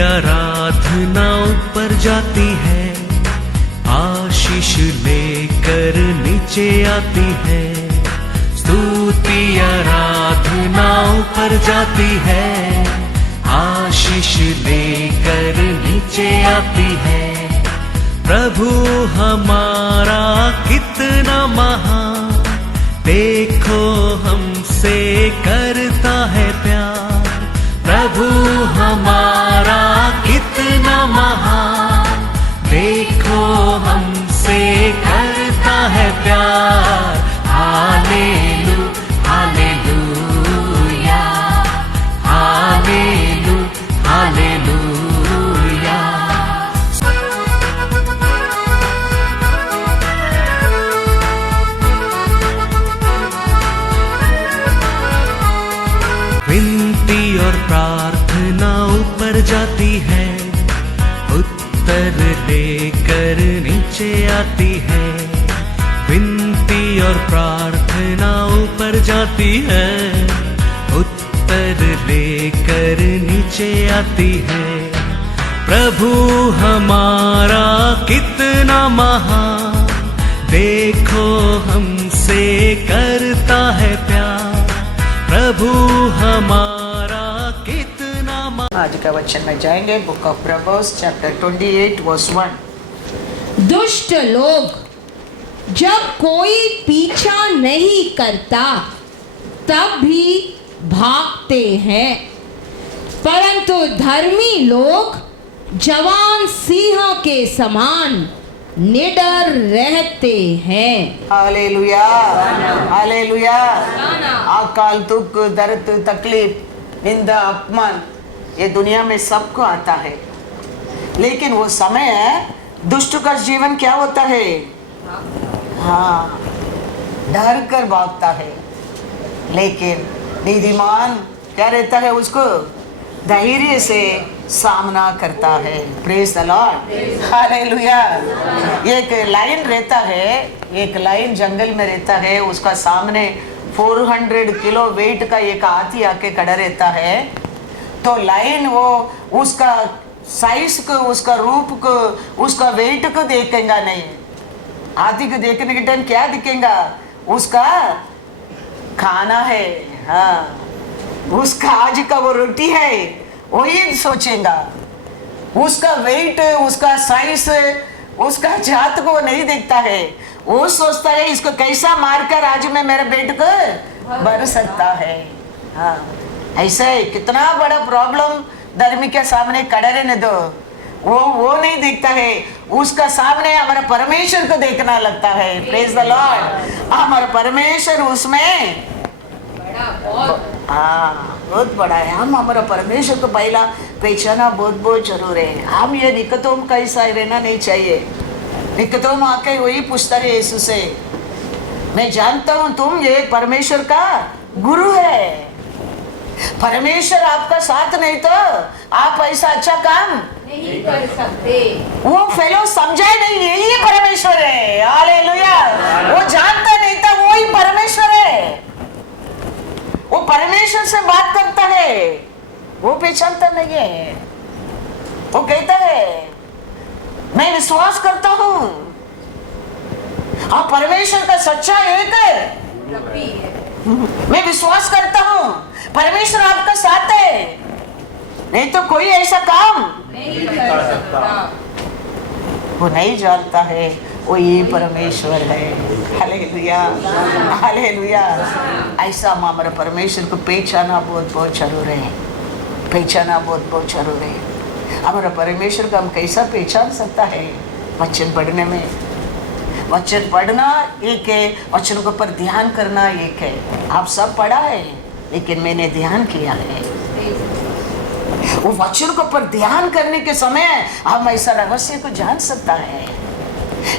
आराधना ऊपर जाती है, आशीष लेकर नीचे आती है। स्तुति आराधना ऊपर जाती है, आशीष लेकर नीचे आती है। प्रभु हमारा कितना महान, देखो हमसे करता है प्यार। प्रभु हमारा कितना महान, देखो हमसे करता है प्यार। हालेलू हालेलूया, हालेलू हालेलूया। विनती और प्रार्थना ऊपर जाती है, उत्तर लेकर नीचे आती है। विनती और प्रार्थना ऊपर जाती है, उत्तर लेकर नीचे आती है। प्रभु हमारा कितना महान, देखो हमसे करता है प्यार। प्रभु हमारा कितना आज का वचन में जाएंगे। Book of proverbs chapter 28 verse 1। दुष्ट लोग जब कोई पीछा नहीं करता तब भी भागते हैं, परंतु धर्मी लोग जवान सिंह के समान निडर रहते हैं। Hallelujah hallelujah. अकाल दुख दर्द तकलीफ निंदा अपमान ये दुनिया में सबको आता है, लेकिन वो समय है दुष्ट का जीवन क्या होता है? हाँ, डर कर भागता है। लेकिन नीतिमान क्या रहता है? उसको धैर्य से सामना करता है। Praise the Lord hallelujah. एक लाइन रहता है, एक लाइन जंगल में रहता है, उसका सामने 400 किलो वेट का एक हाथी आके खड़ा रहता है। तो लाइन वो उसका साइज को, उसका रूप को, उसका वेट को देखेगा नहीं। हाथी को देखने के टाइम क्या दिखेगा? उसका खाना है, हाँ, उसका आज का वो रोटी है, वही सोचेगा। उसका वेट, उसका साइज, उसका जात को नहीं देखता है। वो सोचता है इसको कैसा मारकर आज मैं मेरे पेट को भर सकता है। हाँ, ऐसे कितना बड़ा प्रॉब्लम धर्मी के सामने खड़े रहने दो, वो नहीं देखता है। उसका सामने हमारा परमेश्वर को देखना लगता है। Praise the Lord. हमारा परमेश्वर उसमें बहुत बड़ा है। हम हमारा परमेश्वर को पहला पहचाना बहुत बहुत जरूर है। हम ये निकतों का ऐसा रहना नहीं चाहिए। निकतों आके वही पूछता है यीशु से, मैं जानता हूँ तुम ये परमेश्वर का गुरु है। परमेश्वर आपका साथ नहीं तो आप ऐसा अच्छा काम नहीं कर सकते। वो फेलो समझाए नहीं, यही परमेश्वर है। हालेलुया। वो जानता नहीं था वो ही परमेश्वर है। वो परमेश्वर से बात करता है, वो पहचानता नहीं है। वो कहता है मैं विश्वास करता हूँ आप परमेश्वर का सच्चा एक है। मैं विश्वास करता हूँ परमेश्वर आपका साथ है, नहीं तो कोई ऐसा काम नहीं कर सकता। वो नहीं जानता है वो ये परमेश्वर है। Hallelujah hallelujah. ऐसा हमारा परमेश्वर को पहचाना बहुत बहुत जरूर है। पहचाना बहुत बहुत जरूर है। हमारा परमेश्वर को हम कैसा पहचान सकता है? वचन पढ़ने में। वचन पढ़ना एक है, वचन के ऊपर ध्यान करना एक है। आप सब पढ़ा है, लेकिन मैंने ध्यान किया है। वो वचन के ऊपर ध्यान करने के समय हम ऐसा रहस्य को जान सकता है।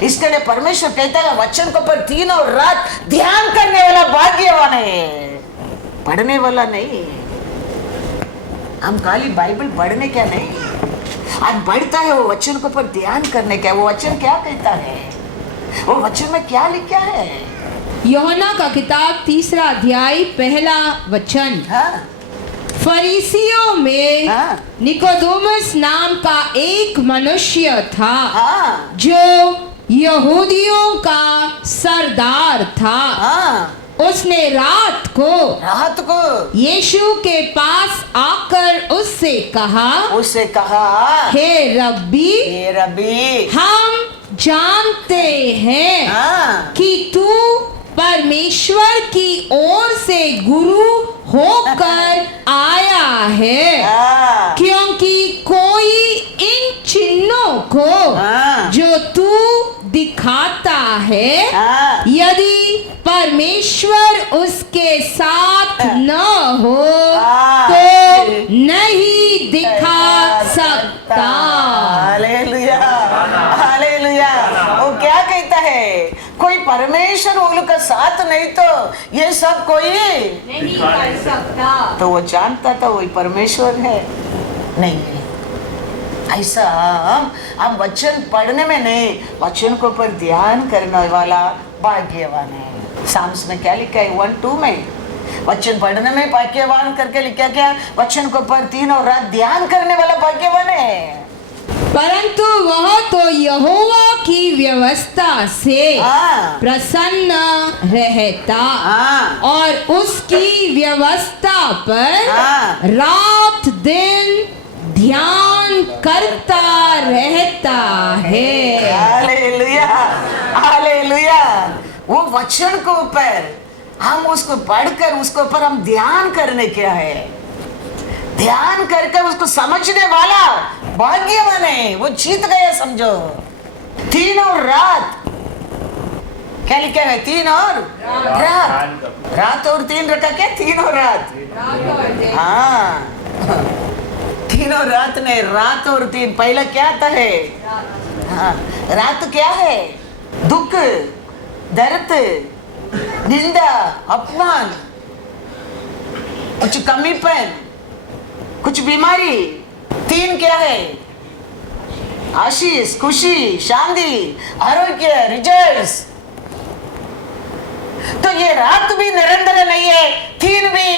इसके लिए परमेश्वर कहता है वचन के ऊपर दिन और रात ध्यान करने वाला भाग्यवान है, पढ़ने वाला नहीं। हम खाली बाइबल पढ़ने क्या नहीं, आज बढ़ता है वो वचन के ऊपर ध्यान करने का। वो वचन क्या कहता है, वो वचन में क्या लिखा है? यूहन्ना का किताब 3 अध्याय 1 वचन। हाँ? फरीसियों में हाँ। निकोदेमुस नाम का एक मनुष्य था, हाँ जो यहूदियों का सरदार था। हाँ। उसने रात को यीशु के पास आकर उससे कहा, हे रब्बी, हम जानते हैं हाँ। कि तू परमेश्वर की ओर से गुरु होकर आया है, हाँ। क्योंकि कोई इन चिन्हों को हाँ। जो तू दिखाता है, हाँ। यदि परमेश्वर उसके साथ न हो हाँ। तो नहीं दिखा सकता। Hallelujah, hallelujah. वो क्या कहता है? कोई परमेश्वर वो लोग का साथ नहीं तो ये सब कोई नहीं कर सकता। तो वो जानता था वही परमेश्वर है। नहीं, ऐसा हम वचन पढ़ने में नहीं, वचन को पर ध्यान करने वाला भाग्यवान है। साम्स में क्या लिखा है? 1:2 में वचन पढ़ने में भाग्यवान करके लिखा क्या? वचन को पर दिन और रात ध्यान करने वाला भाग्यवान है। परंतु वह तो यहोवा की व्यवस्था से हाँ। प्रसन्न रहता हाँ। और उसकी व्यवस्था पर हाँ। रात दिन ध्यान करता रहता है। Hallelujah, hallelujah. वो वचन को ऊपर हम उसको पढ़कर उसके ऊपर हम ध्यान करने क्या है? ध्यान करके उसको समझने वाला भाग्यवान है। वो जीत गया समझो। 3 और रात क्या लिखा है? 3 और रात। रात और 3 रखा क्या? 3 और रात। हाँ, 3 और रात नहीं, रात और 3। पहला क्या आता है? हाँ, रात क्या है? दुख, दर्द, निंदा, अपमान, कुछ कमीपन, कुछ बीमारी। 3 क्या है? आशीष, खुशी, शांति, आरोग्य, रिजॉइस। तो ये रात भी निरंतर नहीं है, 3 भी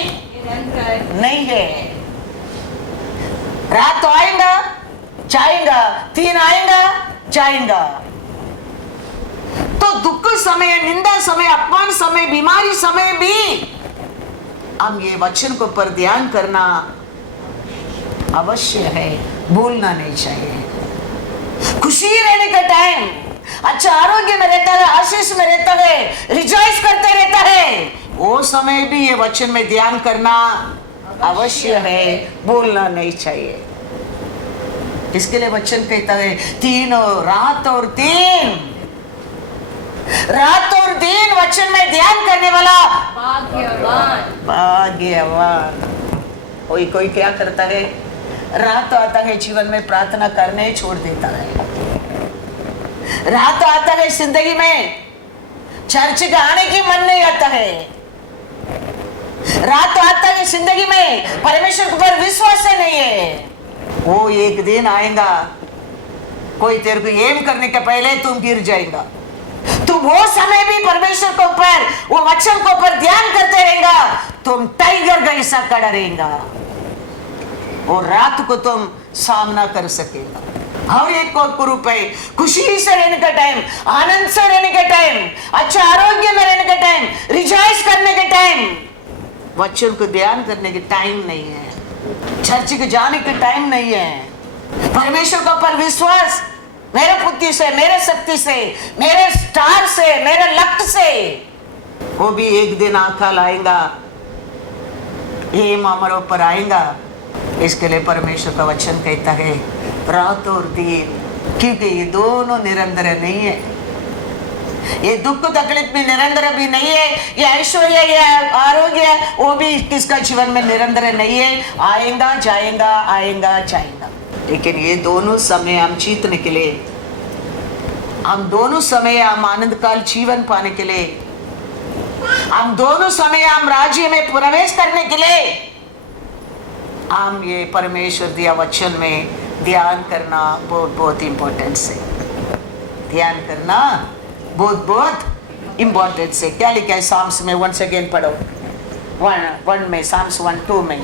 नहीं है। रात तो आएगा जाएगा, 3 आएगा जाएगा। तो दुख समय, निंदा समय, अपमान समय, बीमारी समय भी हम ये वचन को पर ध्यान करना अवश्य है, भूलना नहीं चाहिए। खुशी रहने का टाइम, अच्छा आरोग्य में रहता है, आशीष में रहता है, रिजॉइस करते रहता है, वो समय भी ये वचन में ध्यान करना अवश्य है, भूलना नहीं चाहिए। इसके लिए वचन कहता है 3 रात और 3 रात और दिन वचन में ध्यान करने वाला भाग्यवान। कोई क्या करता है? रात आता है जीवन में प्रार्थना करने छोड़ देता है। रात आता है जिंदगी में चर्च का आने की मन नहीं आता है। रात आता है जिंदगी में परमेश्वर पर विश्वास नहीं है। वो एक दिन आएगा, कोई तेरे को एम करने के पहले तुम गिर जाएगा। तुम वो समय भी परमेश्वर के ऊपर, वो वचन के ऊपर ध्यान करते रहेगा, तुम टाइगर जैसा खड़ा रहेगा। वो रात को तुम सामना कर सकेगा। और एक और ग्रुप है, खुशी से रहने का टाइम, आनंद से रहने का टाइम, अच्छा आरोग्य में रहने का टाइम, रिजॉइस करने का टाइम, वचन को ध्यान करने के टाइम नहीं है, चर्च के जाने के टाइम नहीं है। परमेश्वर के ऊपर विश्वास, मेरे बुद्धि से, मेरे शक्ति से, मेरे स्टार से, मेरे लक्ष्य से, वो भी एक दिन अकाल आएगा, ये हमारे ऊपर आएगा। इसके लिए परमेश्वर का वचन कहता है रात और दिन, क्योंकि ये दोनों निरंतर नहीं है। ये दुख तकलीफ भी निरंतर भी नहीं है, ये ऐश्वर्य, ये आरोग्य, वो भी किसका जीवन में निरंतर नहीं है, आएगा जाएगा, आएगा जाएगा। लेकिन ये दोनों समय हम जीतने के लिए, हम दोनों समय हम आनंद काल जीवन पाने के लिए, हम दोनों समय हम राज्य में प्रवेश करने के लिए, हम ये परमेश्वर दिया वचन में ध्यान करना बहुत बहुत इम्पोर्टेंट है। ध्यान करना बहुत बहुत इम्पोर्टेंट है। क्या लिखा है साम्स में? 1 सेकेंड पढ़ो, 1 में, साम्स 1:2 में।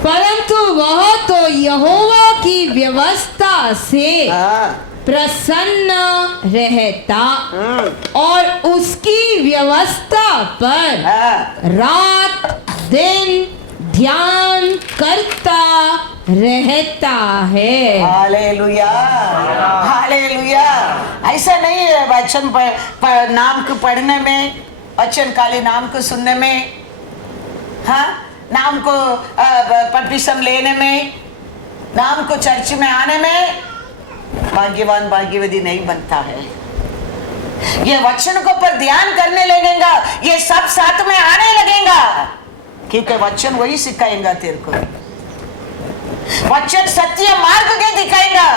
परंतु वह तो यहोवा की व्यवस्था से हाँ, प्रसन्न रहता और उसकी व्यवस्था पर हाँ। रात दिन ध्यान करता रहता है। Hallelujah, hallelujah. ऐसा नहीं है वचन नाम को पढ़ने में, वचन खाली नाम को सुनने में, हाँ, नाम को बपतिस्म लेने में, नाम को चर्च में आने में भाग्यवान भाग्यवती नहीं बनता है। ये वचन को पर ध्यान करने लगेगा, ये सब साथ में आने लगेगा, क्योंकि वचन वही सिखाएगा तेरे को। वचन सत्य मार्ग के दिखाएगा।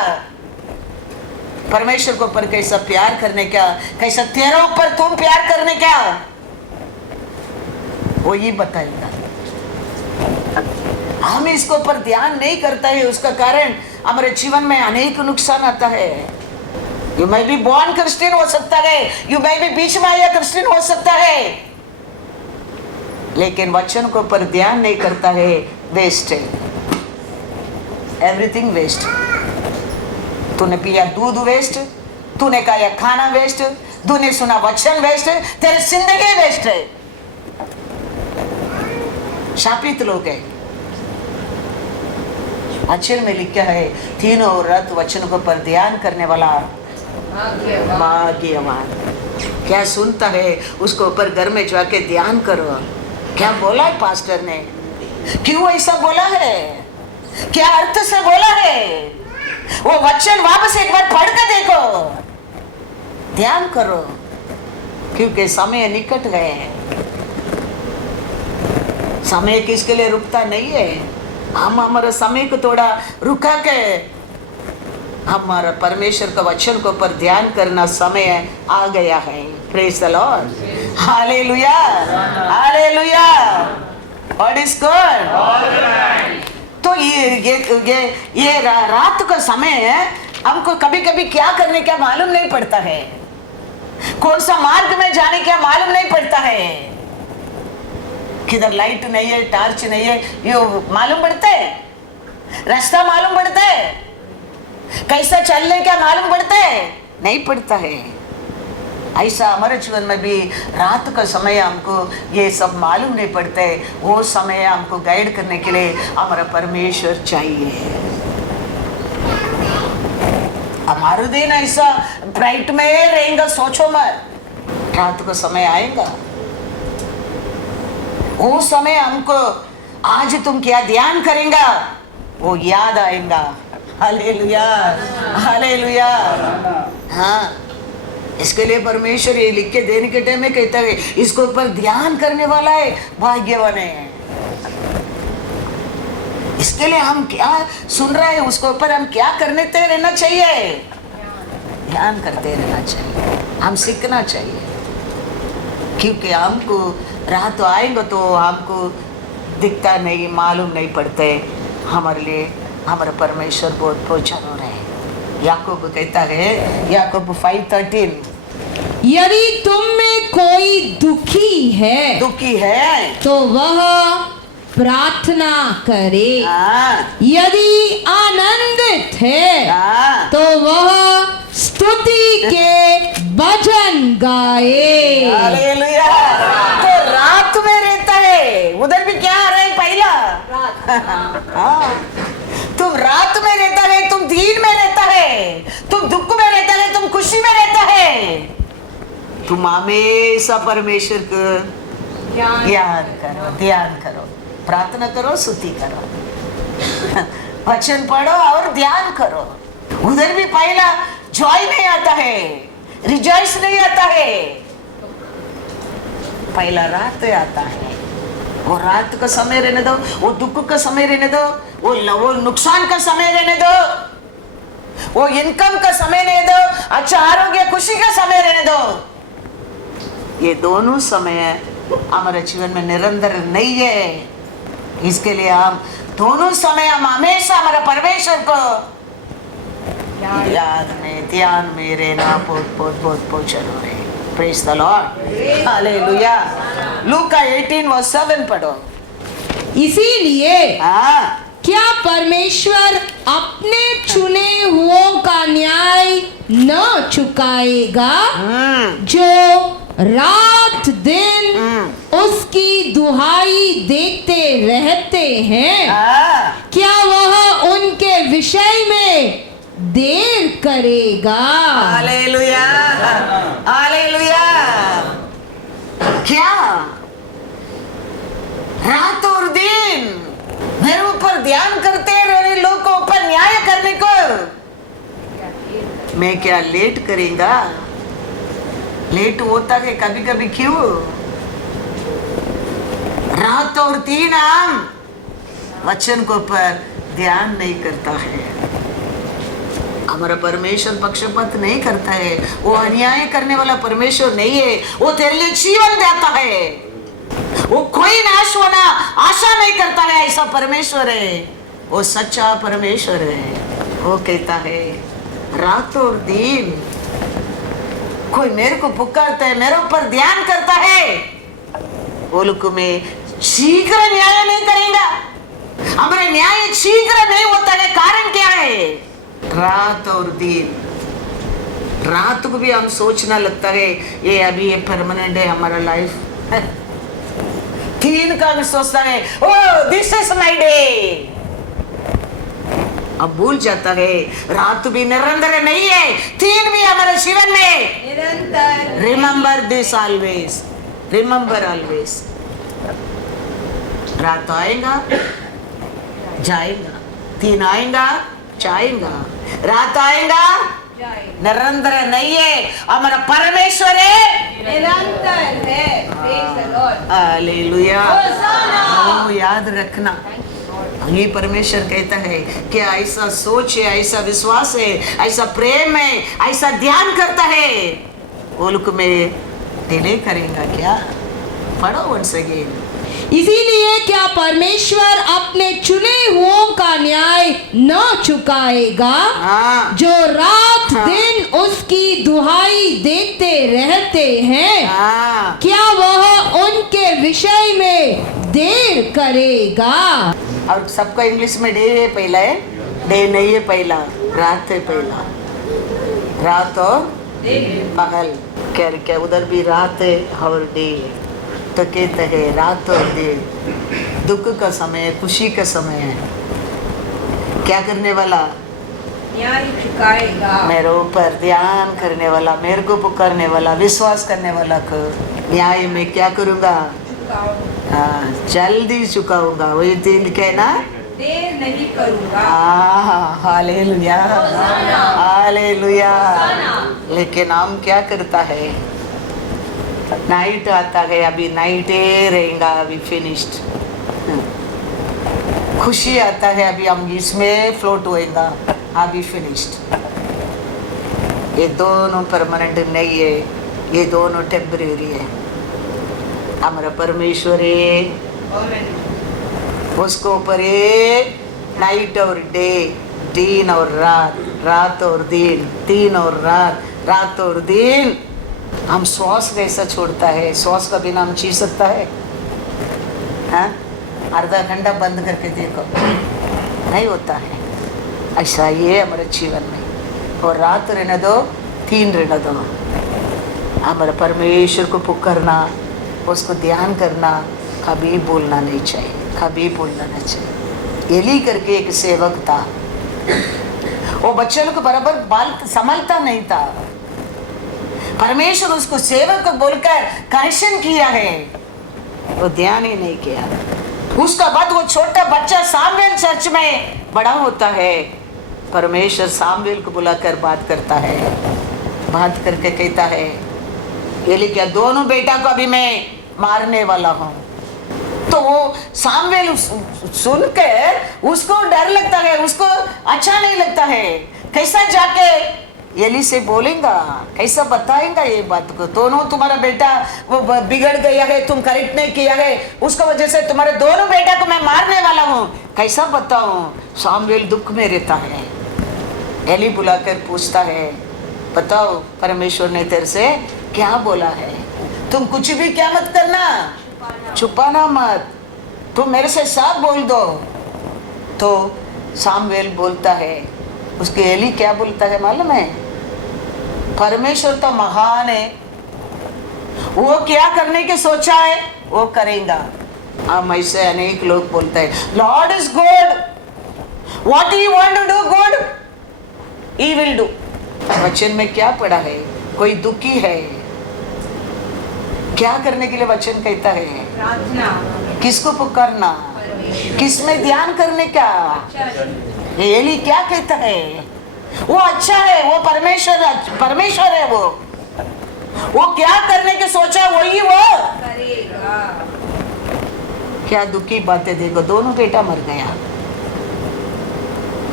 परमेश्वर को पर कैसा प्यार करने का, कैसा तेरे ऊपर तुम प्यार करने का, वो ये बताएगा। हम इसको पर ध्यान नहीं करता है, उसका कारण हमारे जीवन में अनेक नुकसान आता है। You may be born Christian हो सकता है, यू may be बीच में आया क्रिश्चियन हो सकता है, लेकिन वचन को पर ध्यान नहीं करता है, वेस्ट है, एवरीथिंग वेस्ट। तूने पिया दूध वेस्ट, तूने खाया खाना वेस्ट, तूने सुना वचन वेस्ट, तेरी जिंदगी वेस्ट है। शापित लोग है। वचन में लिखा है, तीनों रात वचन को पर ध्यान करने वाला भाग्यवान। क्या सुनता है उसको ऊपर घर में जाके ध्यान करो। क्या बोला है पास्टर ने, क्यों ऐसा बोला है, क्या अर्थ से बोला है, वो वचन वापस एक बार पढ़ के देखो, ध्यान करो, क्योंकि समय निकट गए हैं। समय किसके लिए रुकता नहीं है। हम हमारे समय को थोड़ा रुका के हमारा परमेश्वर का वचन को पर ध्यान करना समय आ गया है। Praise the Lord, hallelujah, hallelujah. God is good. तो ये रात का समय है, हमको कभी कभी क्या करने का मालूम नहीं पड़ता है, कौन सा मार्ग में जाने का मालूम नहीं पड़ता है, किधर लाइट नहीं है, टार्च नहीं है, ये मालूम पड़ता है, रास्ता मालूम पड़ता है, कैसा चलने का मालूम पड़ता है, नहीं पड़ता है। ऐसा हमारे जीवन में भी रात का समय हमको ये सब मालूम नहीं पड़ता है। वो समय हमको गाइड करने के लिए हमारा परमेश्वर चाहिए। हमारा दिन ऐसा ब्राइट में रहेगा, सोचो मत, रात का समय आएगा, वो समय हमको आज तुम क्या ध्यान करेंगे वो याद आएगा। Hallelujah, hallelujah. हाँ, इसके लिए परमेश्वर ये लिख के देने के टाइम में कहता है, इसको ऊपर ध्यान करने वाला है भाग्यवान है। इसके लिए हम क्या सुन रहे हैं, उसको ऊपर हम क्या करने ते रहना चाहिए, ध्यान करते रहना चाहिए, हम सीखना चाहिए, क्योंकि हमको रात आएंगे तो हमको दिखता नहीं, मालूम नहीं पड़ते। हमारे लिए हमारे परमेश्वर बहुत पहुंचा हो रहे हैं। याकूब कहता है, याकूब 5:13, यदि तुम में कोई दुखी है तो वह प्रार्थना करे, यदि आनंदित है तो वह स्तुति के भजन गाए। हालेलुया। तो रात में रहता है, उधर भी क्या आ रहा है पहला, तुम रात में रहता है, तुम दिन में रहता है, तुम दुख में रहता है, तुम खुशी में रहता है, तुम हमेशा परमेश्वर को याद करो, ध्यान करो, प्रार्थना करो, स्तुति करो, वचन पढ़ो और ध्यान करो। उधर भी पहला जॉय नहीं आता है, रिजॉइस नहीं आता है, पहला रात आता है। वो रात का समय रहने दो, वो दुख का समय रहने दो, वो नुकसान का समय रहने दो, वो इनकम का समय रहने दो, अच्छा आरोग्य खुशी का समय रहने दो। ये दोनों समय हमारे जीवन में निरंतर नहीं है। इसके लिए हम दोनों समय हम हमेशा हमारे परमेश्वर को याद में, ध्यान में रहना बहुत बहुत बहुत बहुत जरूरी है। Praise the Lord. Hallelujah. लूका 18:7 पढ़ो। इसीलिए हाँ, क्या परमेश्वर अपने चुने हुओं का न्याय न चुकाएगा, जो रात दिन उसकी दुहाई देते रहते हैं? हाँ, क्या वह उनके विषय में देर करेगा? Hallelujah, hallelujah. क्या रात और दिन मेरे ऊपर ध्यान करते रहे लोग को ऊपर न्याय करने को, मैं क्या लेट करेगा? लेट होता है कभी कभी, क्यों? रात और दिन हम वचन को पर ध्यान नहीं करता है। हमारा परमेश्वर पक्षपात नहीं करता है, वो अन्याय करने वाला परमेश्वर नहीं है, वो तेरे लिए जीवन देता है, वो कोई नाश होना आशा नहीं करता है, ऐसा परमेश्वर है, वो सच्चा परमेश्वर है। वो कहता है रात और दिन कोई मेरे को पुकारता है, मेरे ऊपर ध्यान करता है, वो लोग में शीघ्र न्याय नहीं करेगा। हमारे न्याय शीघ्र नहीं होता है, कारण क्या है? रात और दिन, रात को भी हम सोचना लगता है ये अभी ये परमानेंट है हमारा लाइफ, दिन का भी सोचता है ओ दिस इज माय डे, अब भूल जाता है रात भी निरंतर नहीं है, दिन भी हमारे जीवन में निरंतर। Remember this always, remember always. रात आएगा जाएगा, दिन आएगा जाएगा, रात आएगा निरंतर नहीं है, हमारा परमेश्वर है निरंतर है। हालेलुया। वो याद रखना, ये परमेश्वर कहता है कि ऐसा सोच है, ऐसा विश्वास है, ऐसा प्रेम है, ऐसा ध्यान करता है, वो लोग में डिले करेगा क्या? पढ़ो once again। इसीलिए क्या परमेश्वर अपने चुने हुओं का न्याय न चुकाएगा, हाँ, जो रात हाँ, दिन उसकी दुहाई देते रहते हैं? हाँ, क्या वह उनके विषय में देर करेगा? और सबका इंग्लिश में डे है पहला, है डे नहीं है पहला, रात है पहला, रात और पगल। क्या उधर भी रात है और डे है, तो कहते हैं रात और दिन, दुख का समय, खुशी का समय है, क्या करने वाला? न्याय चुकाएगा। मेरे ऊपर ध्यान करने वाला, मेरे को पुकारने वाला, विश्वास करने वाला को न्याय में क्या करूँगा? हाँ, जल्दी चुकाऊंगा, वही दिन कहना देर नहीं करूँगा। Hallelujah, hallelujah. लेकिन हम क्या करता है? नाइट आता है, अभी नाइट ही रहेगा, अभी फिनिश्ड। खुशी आता है, अभी हम इसमें फ्लोट होएगा, अभी फिनिश्ड। ये दोनों परमानेंट नहीं है, ये दोनों टेम्परेरी है। हमारा परमेश्वर है, उसको ऊपर नाइट और डे, दिन और रात, रात और दिन, दिन और रात, रात और दिन। हम श्वास कैसा छोड़ता है? श्वास का बिना हम जी सकता है? हाँ, आधा घंटा बंद करके देखो, नहीं होता है। ऐसा ये हमारे जीवन में, और रात रहने दो, दिन रहने दो, हमारे परमेश्वर को पुकारना, उसको ध्यान करना कभी भूलना नहीं चाहिए, कभी भूलना नहीं चाहिए। एली करके एक सेवक था, वो बच्चों को बराबर बाल संभालता नहीं था, परमेश्वर उसको सेवक को बोलकर करेक्शन किया है, वो ध्यान ही नहीं किया। उसका बाद वो छोटा बच्चा सामुएल चर्च में बड़ा होता है, परमेश्वर सामुएल को बुलाकर बात करता है, बात करके कहता है एली क्या दोनों बेटा को अभी मैं मारने वाला हूँ। तो वो सामुएल सुनकर उसको डर लगता है, उसको अच्छा नहीं लगता है, कैसा जाके एली से बोलेगा, कैसा बताएगा ये बात को? दोनों तुम्हारा बेटा वो बिगड़ गया है, तुम करेक्ट नहीं किया है, उसका वजह से तुम्हारे दोनों बेटा को मैं मारने वाला हूँ, कैसा बताऊँ? सामुएल दुख में रहता है। एली बुलाकर पूछता है, बताओ परमेश्वर ने तेरे से क्या बोला है? तुम कुछ भी क्या मत करना, छुपाना मत, तुम मेरे से साफ बोल दो। तो सामुएल बोलता है, उसके एली क्या बोलता है मालूम है? परमेश्वर तो महान है, वो क्या करने की सोचा है वो करेगा। हम ऐसे अनेक लोग बोलते हैं lord is good, what he want to do good he will do. वचन में क्या पड़ा है? कोई दुखी है, क्या करने के लिए वचन कहता है? किसको पुकारना, किस में ध्यान करने का? एली क्या कहता है? वो अच्छा है, वो परमेश्वर है, वो क्या करने के सोचा वही वो करेगा। क्या दुखी बातें देखो, दोनों बेटा मर गया।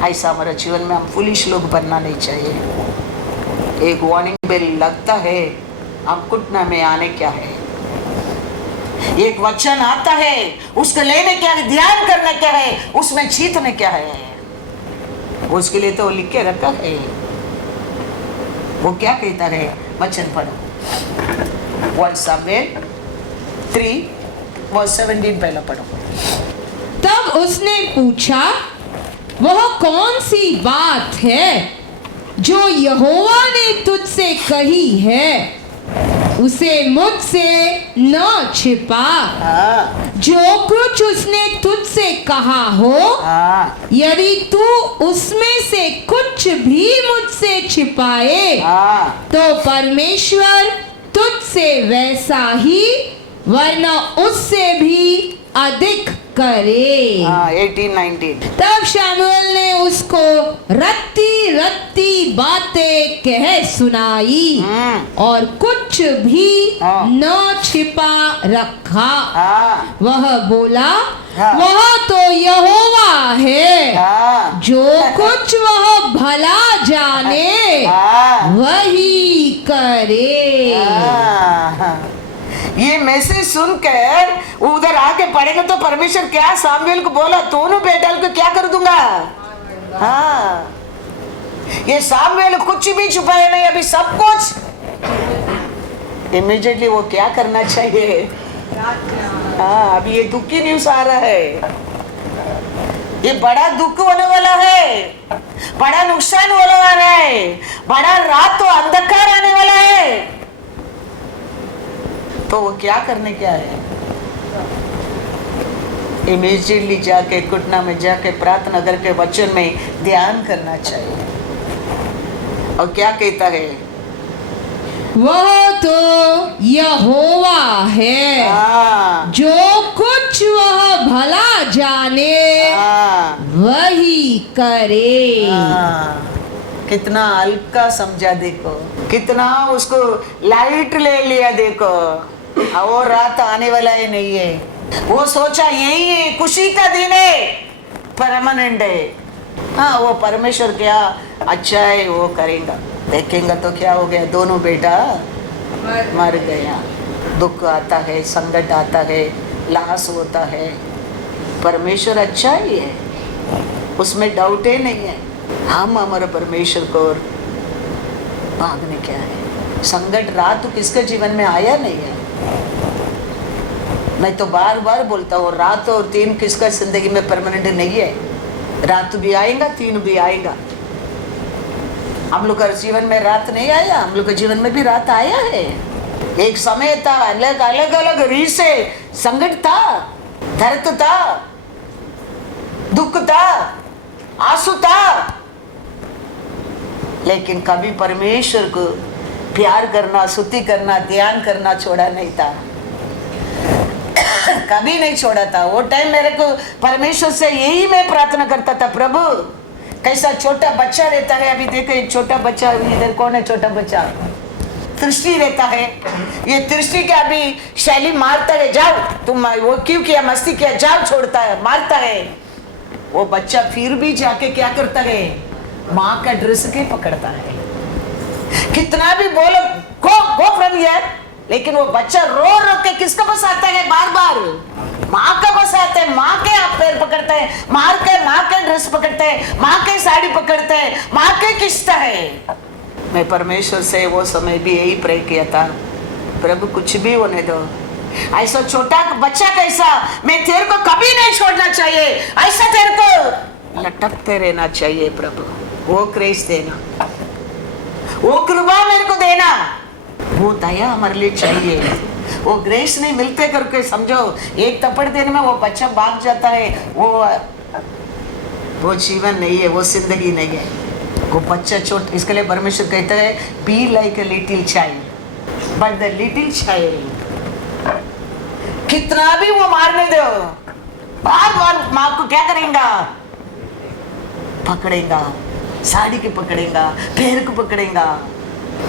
ऐसा हमारे जीवन में हम फुलिश लोग बनना नहीं चाहिए। एक वार्निंग बेल लगता है, हम कुटना में आने क्या है। एक वचन आता है, उसको लेने क्या है, ध्यान करना क्या है, उसमें जीतने क्या है, उसके लिए तो लिख के रखा है। वो क्या कहता है? वचन पढ़ो, 1 सामुएल 3:17 पहला पढ़ो। तब उसने पूछा, वह कौन सी बात है जो यहोवा ने तुझसे कही है? उसे मुझसे न छिपा। जो कुछ उसने तुझसे कहा हो, यदि तू उसमें से कुछ भी मुझसे छिपाए, तो परमेश्वर तुझसे वैसा ही वरना उससे भी अधिक करे। 18-19। तब शमूएल ने उसको रत्ती रत्ती बातें कह सुनाई और कुछ भी न छिपा रखा। वह बोला, वह तो यहोवा है, जो कुछ वह भला जाने वही करे। ये मैसेज सुनकर उधर आके पढ़ेगा तो परमेश्वर क्या सामुएल को बोला, दोनों बेटा को क्या कर दूंगा। हाँ, ये सामुएल कुछ भी छुपाया नहीं, अभी सब कुछ इमीडिएटली वो क्या करना चाहिए। हाँ, अभी ये दुख की न्यूज आ रहा है, ये बड़ा दुख होने वाला है, बड़ा नुकसान होने वाला है, बड़ा रात तो अंधकार आने वाला है। तो वो क्या करने क्या है? इमीडिएटली जाके घुटना में जाके प्रार्थना करके वचन में ध्यान करना चाहिए। और क्या कहता है? वह तो यहोवा है, जो कुछ वह भला जाने वही करे। कितना हल्का समझा देखो, कितना उसको लाइट ले लिया देखो। वो रात आने वाला ही नहीं है, वो सोचा यही है, खुशी का दिन है, परमानेंट है। हाँ, वो परमेश्वर क्या अच्छा है वो करेगा। देखेंगे तो क्या हो गया, दोनों बेटा मर गया। दुख आता है, संकट आता है, लाश होता है, परमेश्वर अच्छा ही है, उसमें डाउट ही नहीं है। हम हमारे परमेश्वर को भागने क्या है। संकट रात तो किसके जीवन में आया नहीं है। मैं तो बार बार बोलता हूँ, रात और दिन किसका जिंदगी में परमानेंट नहीं है। रात भी आएगा, दिन भी आएगा। हम लोग के जीवन में रात नहीं आया, हम लोग के जीवन में भी रात आया है। एक समय था, अलग अलग अलग रीत से संकट था, दर्द था, दुख था, आंसू था, लेकिन कभी परमेश्वर को प्यार करना, स्तुति करना, ध्यान करना छोड़ा नहीं था। कभी नहीं छोड़ा था। वो टाइम मेरे को परमेश्वर से यही मैं प्रार्थना करता था, प्रभु कैसा छोटा बच्चा रहता है। अभी देखो एक छोटा बच्चा, इधर कौन है छोटा बच्चा, दृष्टि रहता है। ये दृष्टि के अभी शैली मारता है, जाओ तुम, वो क्यों किया, मस्ती किया, जाओ, छोड़ता है, मारता है। वो बच्चा फिर भी जाके क्या करता है, माँ का ड्रेस के पकड़ता है। कितना भी बोलो गो फ्रॉम हियर, लेकिन वो बच्चा रो रो के किसका बस आता है, बार बार माँ का बस आता है। माँ के आप पैर पकड़ते हैं, माँ के ड्रेस पकड़ते हैं, माँ के साड़ी पकड़ते हैं, माँ के किस्ता है। मैं परमेश्वर से वो समय भी यही प्रे किया था, प्रभु कुछ भी होने दो, ऐसा छोटा बच्चा कैसा, मैं तेरे को कभी नहीं छोड़ना चाहिए, ऐसा तेरे को लटकते रहना चाहिए प्रभु। वो ग्रेस देना, वो कृपा मेरे को देना, वो दया हमारे लिए चाहिए। वो ग्रेस नहीं मिलते करके समझो एक थप्पड़ देने में वो बच्चा भाग जाता है, वो जीवन नहीं है, वो जिंदगी नहीं है। वो बच्चा छोटा, इसके लिए परमेश्वर कहता है be like a little child, but the little child कितना भी वो मारने दो, बार बार माँ को क्या करेगा, पकड़ेगा, साड़ी के पकड़ेगा, पैर को पकड़ेगा।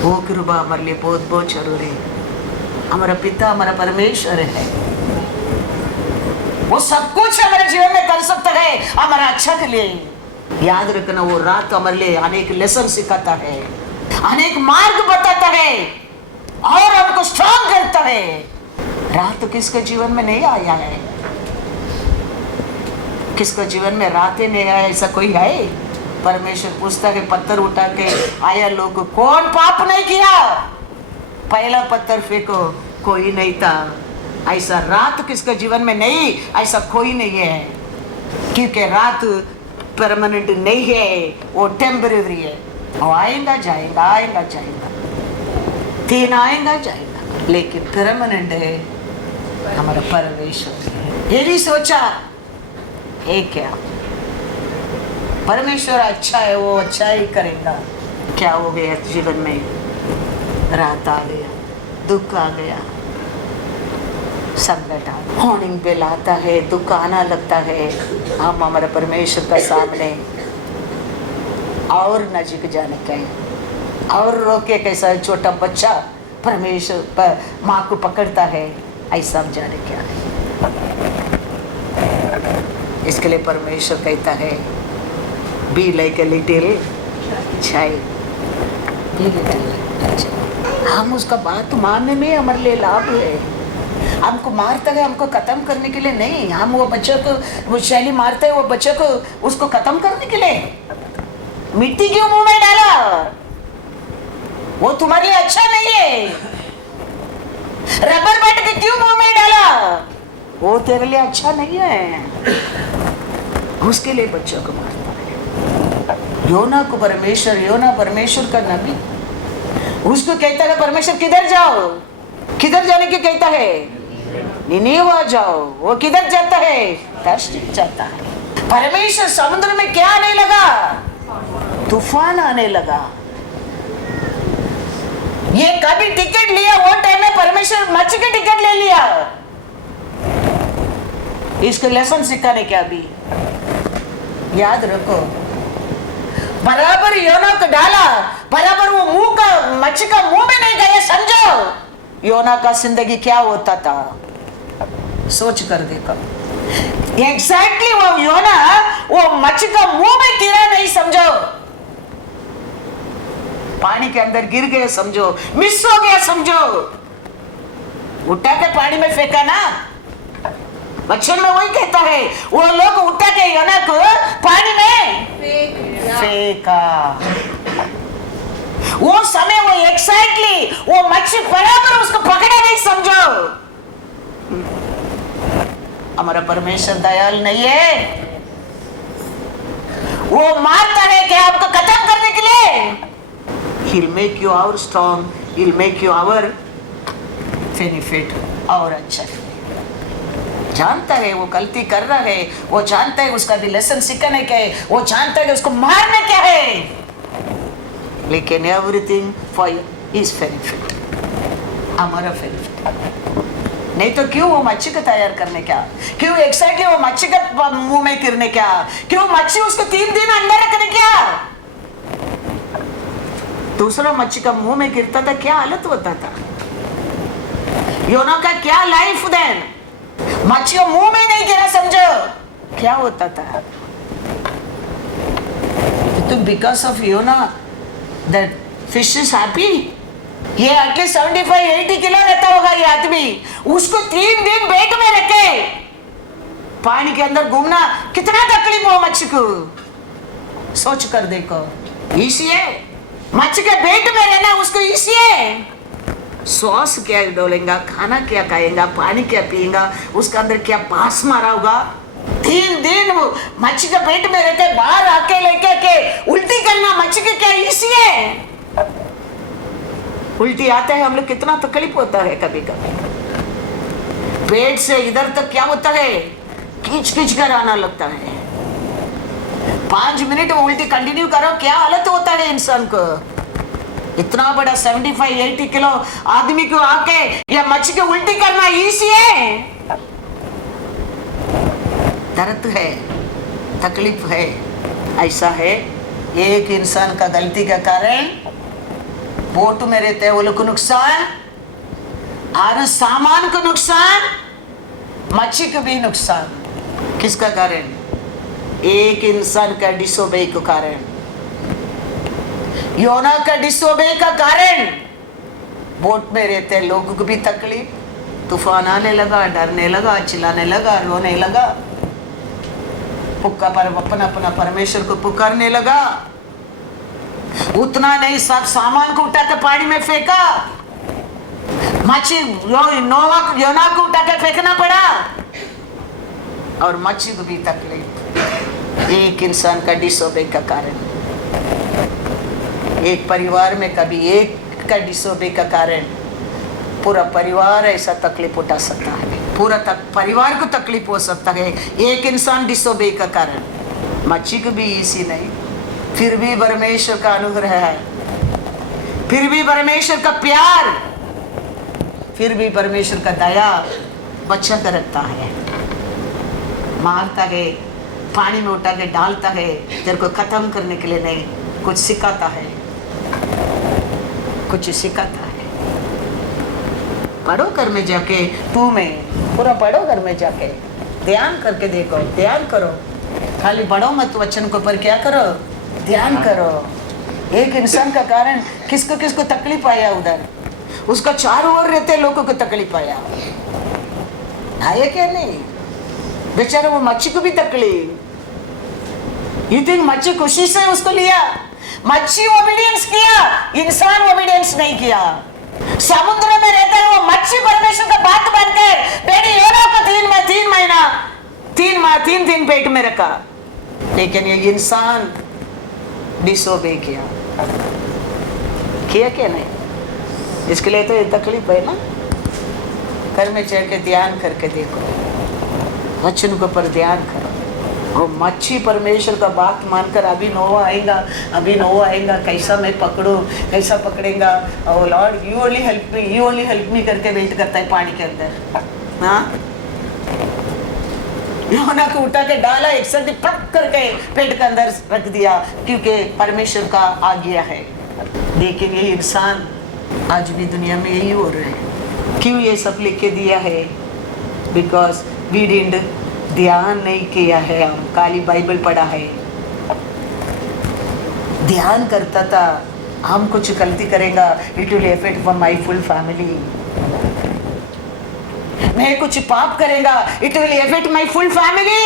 वो कृपा हमारे लिए बहुत बहुत जरूरी है। हमारा पिता हमारा परमेश्वर है, वो सब कुछ हमारे जीवन में कर सकता है हमारा अच्छा के लिए। याद रखना, वो रात हमारे लिए अनेक लेसन सिखाता है, अनेक मार्ग बताता है और हमको स्ट्रॉन्ग करता है। रात किसके जीवन में नहीं आया है? किसके जीवन में रातें नहीं आया ऐसा कोई है? परमेश्वर पूछता है, पत्थर उठा के आया लोग, कौन पाप नहीं किया? पहला पत्थर फेंको, कोई नहीं था। ऐसा रात किसके जीवन में नहीं, ऐसा कोई नहीं है, क्योंकि रात परमानेंट नहीं है, वो टेम्परेरी है। वो आएगा जाएगा, आएगा जाएगा, दिन आएगा जाएगा, लेकिन परमानेंट है हमारा परमेश्वर। ये नहीं सोचा है क्या परमेश्वर अच्छा है, वो अच्छा ही करेगा। क्या हो गया जीवन में? रात आ गया, दुख आ गया, संकट आ गया, मॉर्निंग बेल आता है, दुख आना लगता है। हम हमारे परमेश्वर का सामने और नजीक जाने के और रोके, कैसा छोटा बच्चा परमेश्वर पर माँ को पकड़ता है, ऐसा हम जाने क्या है। इसके लिए परमेश्वर कहता है be like a little child. हम उसका बात मानने में हमारे लिए लाभ है। हमको मारता है हमको खत्म करने के लिए नहीं, हम वो बच्चे को, वो शैली मारते है वो बच्चे को, उसको खत्म करने के लिए। मिट्टी क्यों मुंह में डाला? वो तुम्हारे लिए अच्छा नहीं है। रबर बैट के क्यों मुंह में डाला? वो तेरे लिए अच्छा नहीं है। उसके लिए बच्चों को मारता है। योना को परमेश्वर, योना परमेश्वर का नबी, उसको कहता है परमेश्वर किधर जाओ, किधर जाने के कहता है? निनीवा जाओ। वो किधर जाता है? तर्शीश जाता है। परमेश्वर समुद्र में क्या आने लगा? तूफान आने लगा। ये कभी टिकट लिया, वो टाइम में परमेश्वर मच्छी की टिकट ले लिया। इसको लेसन सिखाने क्या भी याद रखो। बराबर योना को डाला, बराबर वो मुंह का मच्छी का मुंह में नहीं गया। समझो योना का जिंदगी क्या होता था, सोच कर देखो। एग्जैक्टली वो योना वो मच्छी का मुंह में गिरा नहीं, समझो पानी के अंदर गिर गए, समझो मिस हो गया, समझो उठा के पानी में फेंका ना। बच्चन में वही कहता है, वो लोग उठा के योना को पानी में फेंका। वो समय वो एग्जैक्टली वो मच्छी बराबर उसको पकड़ा नहीं, समझो। हमारा परमेश्वर दयाल नहीं है, वो मारता है कि आपको खत्म करने के लिए। He'll make you our strong, he'll make you our benefit, और अच्छा जानता है वो गलती कर रहा है, वो जानता है उसका भी लेसन सीखने क्या है, वो जानता है उसको मारना क्या है, लेकिन एवरीथिंग फॉर हिज बेनिफिट, हमारा बेनिफिट। नहीं तो क्यों वो मच्छी को तैयार करने क्या, क्यों एक्साइटली वो मच्छी का मुंह में गिरने क्या, क्यों मच्छी उसको 3 दिन अंदर रखने क्या। दूसरा मच्छी का मुंह में गिरता था, क्या हालत होता था। योना का क्या लाइफ देन, मच्छी को मुंह में नहीं गिरा, समझो क्या होता था। तो बिकॉज ऑफ योना दैट फिश इज हैप्पी। ये एटलीस्ट 75-80 किलो रहता होगा ये आदमी, उसको 3 दिन पेट में रखे पानी के अंदर घूमना कितना तकलीफ हो मच्छी को, सोच कर देखो। इसी है मच्छी के पेट में रहना उसको इसी है, सॉस क्या डोलेगा, खाना क्या खाएगा, पानी क्या पिएगा, उसका अंदर क्या बास मारा होगा। 3 दिन वो मच्छी के पेट में रहते, बाहर आके लेके के उल्टी करना मच्छी के क्या इसी है। उल्टी आते हैं हम लोग, कितना तकलीफ होता है कभी कभी। पेट से इधर तक क्या होता है, खींच खींच कर आना लगता है। 5 मिनट उल्टी कंटिन्यू करो, क्या हालत होता है इंसान को। इतना बड़ा 75-80 किलो आदमी को आके या मच्छी के उल्टी करना इजी है। दर्द है, तकलीफ है। ऐसा है, एक इंसान का गलती का कारण बोट में रहते हैं वो लोग को नुकसान, और सामान को नुकसान, मच्छी को भी नुकसान। किसका कारण? एक इंसान का डिसोबे के कारण, योना का डिसोबे का कारण बोट में रहते लोगों को भी तकलीफ। तूफान आने लगा, डरने लगा, चिल्लाने लगा, रोने लगा, पुक्का पर अपना परमेश्वर को पुकारने लगा। उतना नहीं, सब सामान को उठा के पानी में फेंका। मच्छी योना को उठा के फेंकना पड़ा, और मच्छी को भी तकलीफ। एक इंसान का डिसोबे का कारण। एक परिवार में कभी एक का डिसोबे का कारण पूरा परिवार ऐसा तकलीफ उठा सकता है, पूरा परिवार को तकलीफ हो सकता है एक इंसान डिसोबे का कारण। मच्छी को भी इसी नहीं, फिर भी परमेश्वर का अनुग्रह है, फिर भी परमेश्वर का प्यार, फिर भी परमेश्वर का दया बच्चा का रखता है। मारता है, पानी में उठा के डालता है, तेरे को खत्म करने के लिए नहीं, कुछ सिखाता है, कुछ सिखाता है। पढ़ो घर में जाके, तू में पूरा पढ़ो घर में जाके, ध्यान करके देखो, ध्यान करो। खाली पढ़ो मत वचन को, पर क्या करो, ध्यान करो। एक इंसान का कारण किसको किसको तकलीफ आया, उधर उसका चारों ओर रहते लोगों को तकलीफ आया, आया क्या नहीं? बेचारा वो मच्छी को भी तकलीफ। यू थिंक मच्छी खुशी से उसको लिया? मच्छी ओबीडियंस किया, इंसान ओबीडियंस नहीं किया। समुद्र में रहता है वो मच्छी परमेश्वर का बात बनकर बेटी योना को 3 दिन पेट में रखा, लेकिन ये इंसान डिसोबे किया क्या नहीं? इसके लिए तो ये तकलीफ है ना। घर में चढ़ के ध्यान करके देखो, वचन को पर ध्यान करो। वो मच्छी परमेश्वर का बात मानकर अभी नोवा आएगा, कैसा मैं पकड़ूं, कैसा पकड़ेगा, O Lord you only help me करके वेट करता है पानी के अंदर। हाँ, योना को उठा के डाला, एक साथ पक करके पेट के अंदर रख दिया, क्योंकि परमेश्वर का आज्ञा है। लेकिन ये इंसान आज भी दुनिया में यही हो रहा है। क्यों ये सब लिख के दिया है? बिकॉज वी डिडंट ध्यान नहीं किया है, हम खाली बाइबल पढ़ा है। ध्यान करता था, हम कुछ गलती करेगा, it will affect for my full family. मैं कुछ पाप करेगा, it will affect my full family.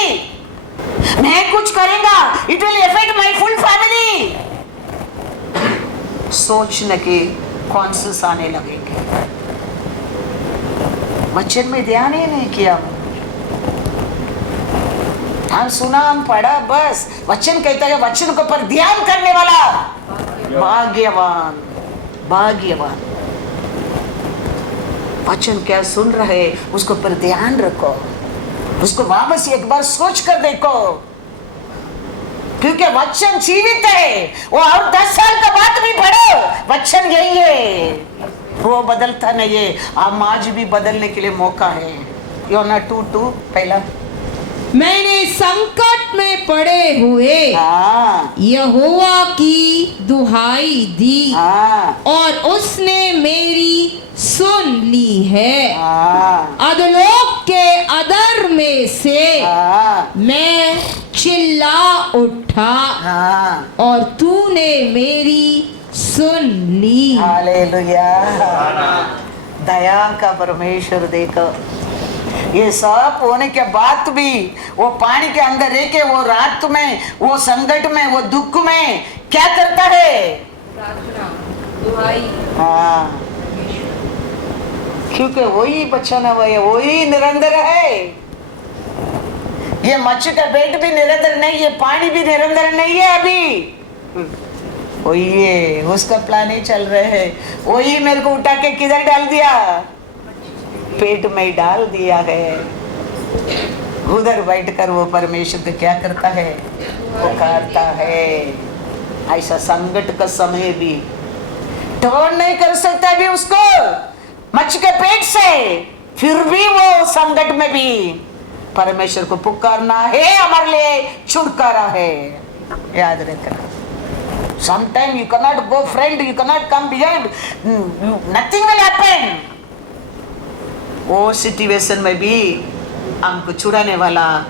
मैं कुछ करेगा, it will affect my full family. सोचने के कॉन्शियस आने लगेंगे। वचन में ध्यान ही नहीं किया। हम सुना, हम पढ़ा, बस वचन कहता है, वचन को पर ध्यान करने वाला भाग्यवान, भाग्यवान। वचन क्या सुन रहे, उसको पर ध्यान रखो, उसको वापस एक बार सोच कर देखो, क्योंकि वचन जीवित है। वो और 10 साल का बात भी पढ़ो, वचन यही है, वो बदलता नहीं है। हम आज भी बदलने के लिए मौका है। योना 2:2 पहला, मैंने संकट में पड़े हुए यहोवा की दुहाई दी, और उसने मेरी सुन ली है। अधलोक के अधर में से मैं चिल्ला उठा, और तूने मेरी सुन ली। हालेलुया। दया का परमेश्वर देखो, ये सब होने के बाद भी वो पानी के अंदर रह के वो रात में, वो संकट में, वो दुख में क्या करता है? दुहाई। हाँ, क्योंकि वही बचाना हुआ है, वही निरंतर है। ये मच्छी का पेट भी निरंतर नहीं है, पानी भी निरंतर नहीं है अभी। वही है, उसका प्लान ही चल रहे है। वही मेरे को उठा के किधर डाल दिया? पेट में ही डाल दिया है। उधर बैठकर वो परमेश्वर को क्या करता है? पुकारता है। ऐसा संकट का समय भी टर्न नहीं कर सकता भी उसको मच्छी के पेट से, फिर भी वो संकट में भी परमेश्वर को पुकारना है, हमारे लिए छुटकारा है। याद रखना। Sometimes you cannot go friend, you cannot come behind, nothing will happen. वो सिचुएशन में भी हमको छुड़ाने वाला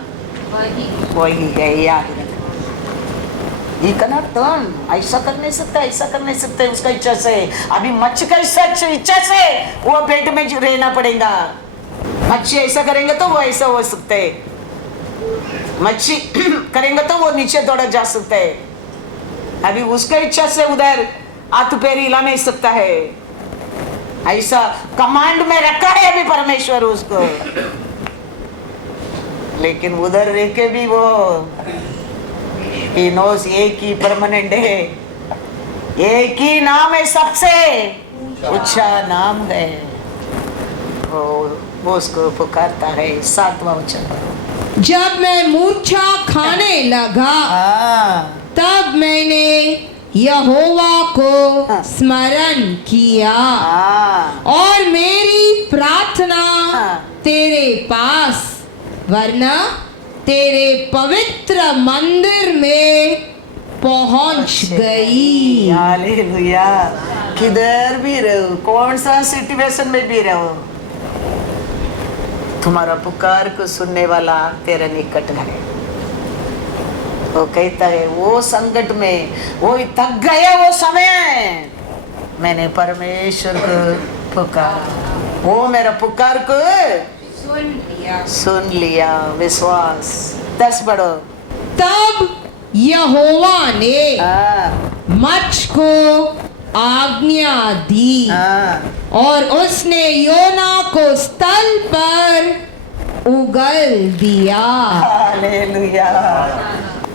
वही है। याद रखना। You cannot turn, ऐसा कर नहीं सकता, ऐसा कर नहीं सकता उसका इच्छा से। अभी मच्छी का इच्छा से वो पेट में रहना पड़ेगा। मच्छी ऐसा करेंगे तो वो ऐसा हो सकते है, मच्छी करेंगे तो वो नीचे दौड़ जा सकते है। अभी उसका इच्छा से उधर हाथ पैर हिला नहीं सकता है। ऐसा कमांड में रखा है अभी परमेश्वर उसको, लेकिन उधर रह के भी वो नोस एक ही परमानेंट है, एक ही नाम है, सबसे ऊंचा नाम है। वो उसको पुकारता है। 7वां वचन। जब मैं मूर्छा खाने लगा तब मैंने यहोवा को स्मरण किया और मेरी प्रार्थना तेरे पास, वरना तेरे पवित्र मंदिर में पहुंच गई। हालेलुया। किधर भी रहो, कौन सा सिचुएशन में भी रहो, तुम्हारा पुकार को सुनने वाला तेरे निकट है। वो कहता है वो संकट में वो थक गया, वो समय मैंने परमेश्वर को पुकारा, वो मेरा पुकार को सुन लिया। विश्वास। 10 बढ़ो। तब यहोवा ने मच्छ को आज्ञा दी और उसने योना को स्थल पर उगल दिया। हालेलुया।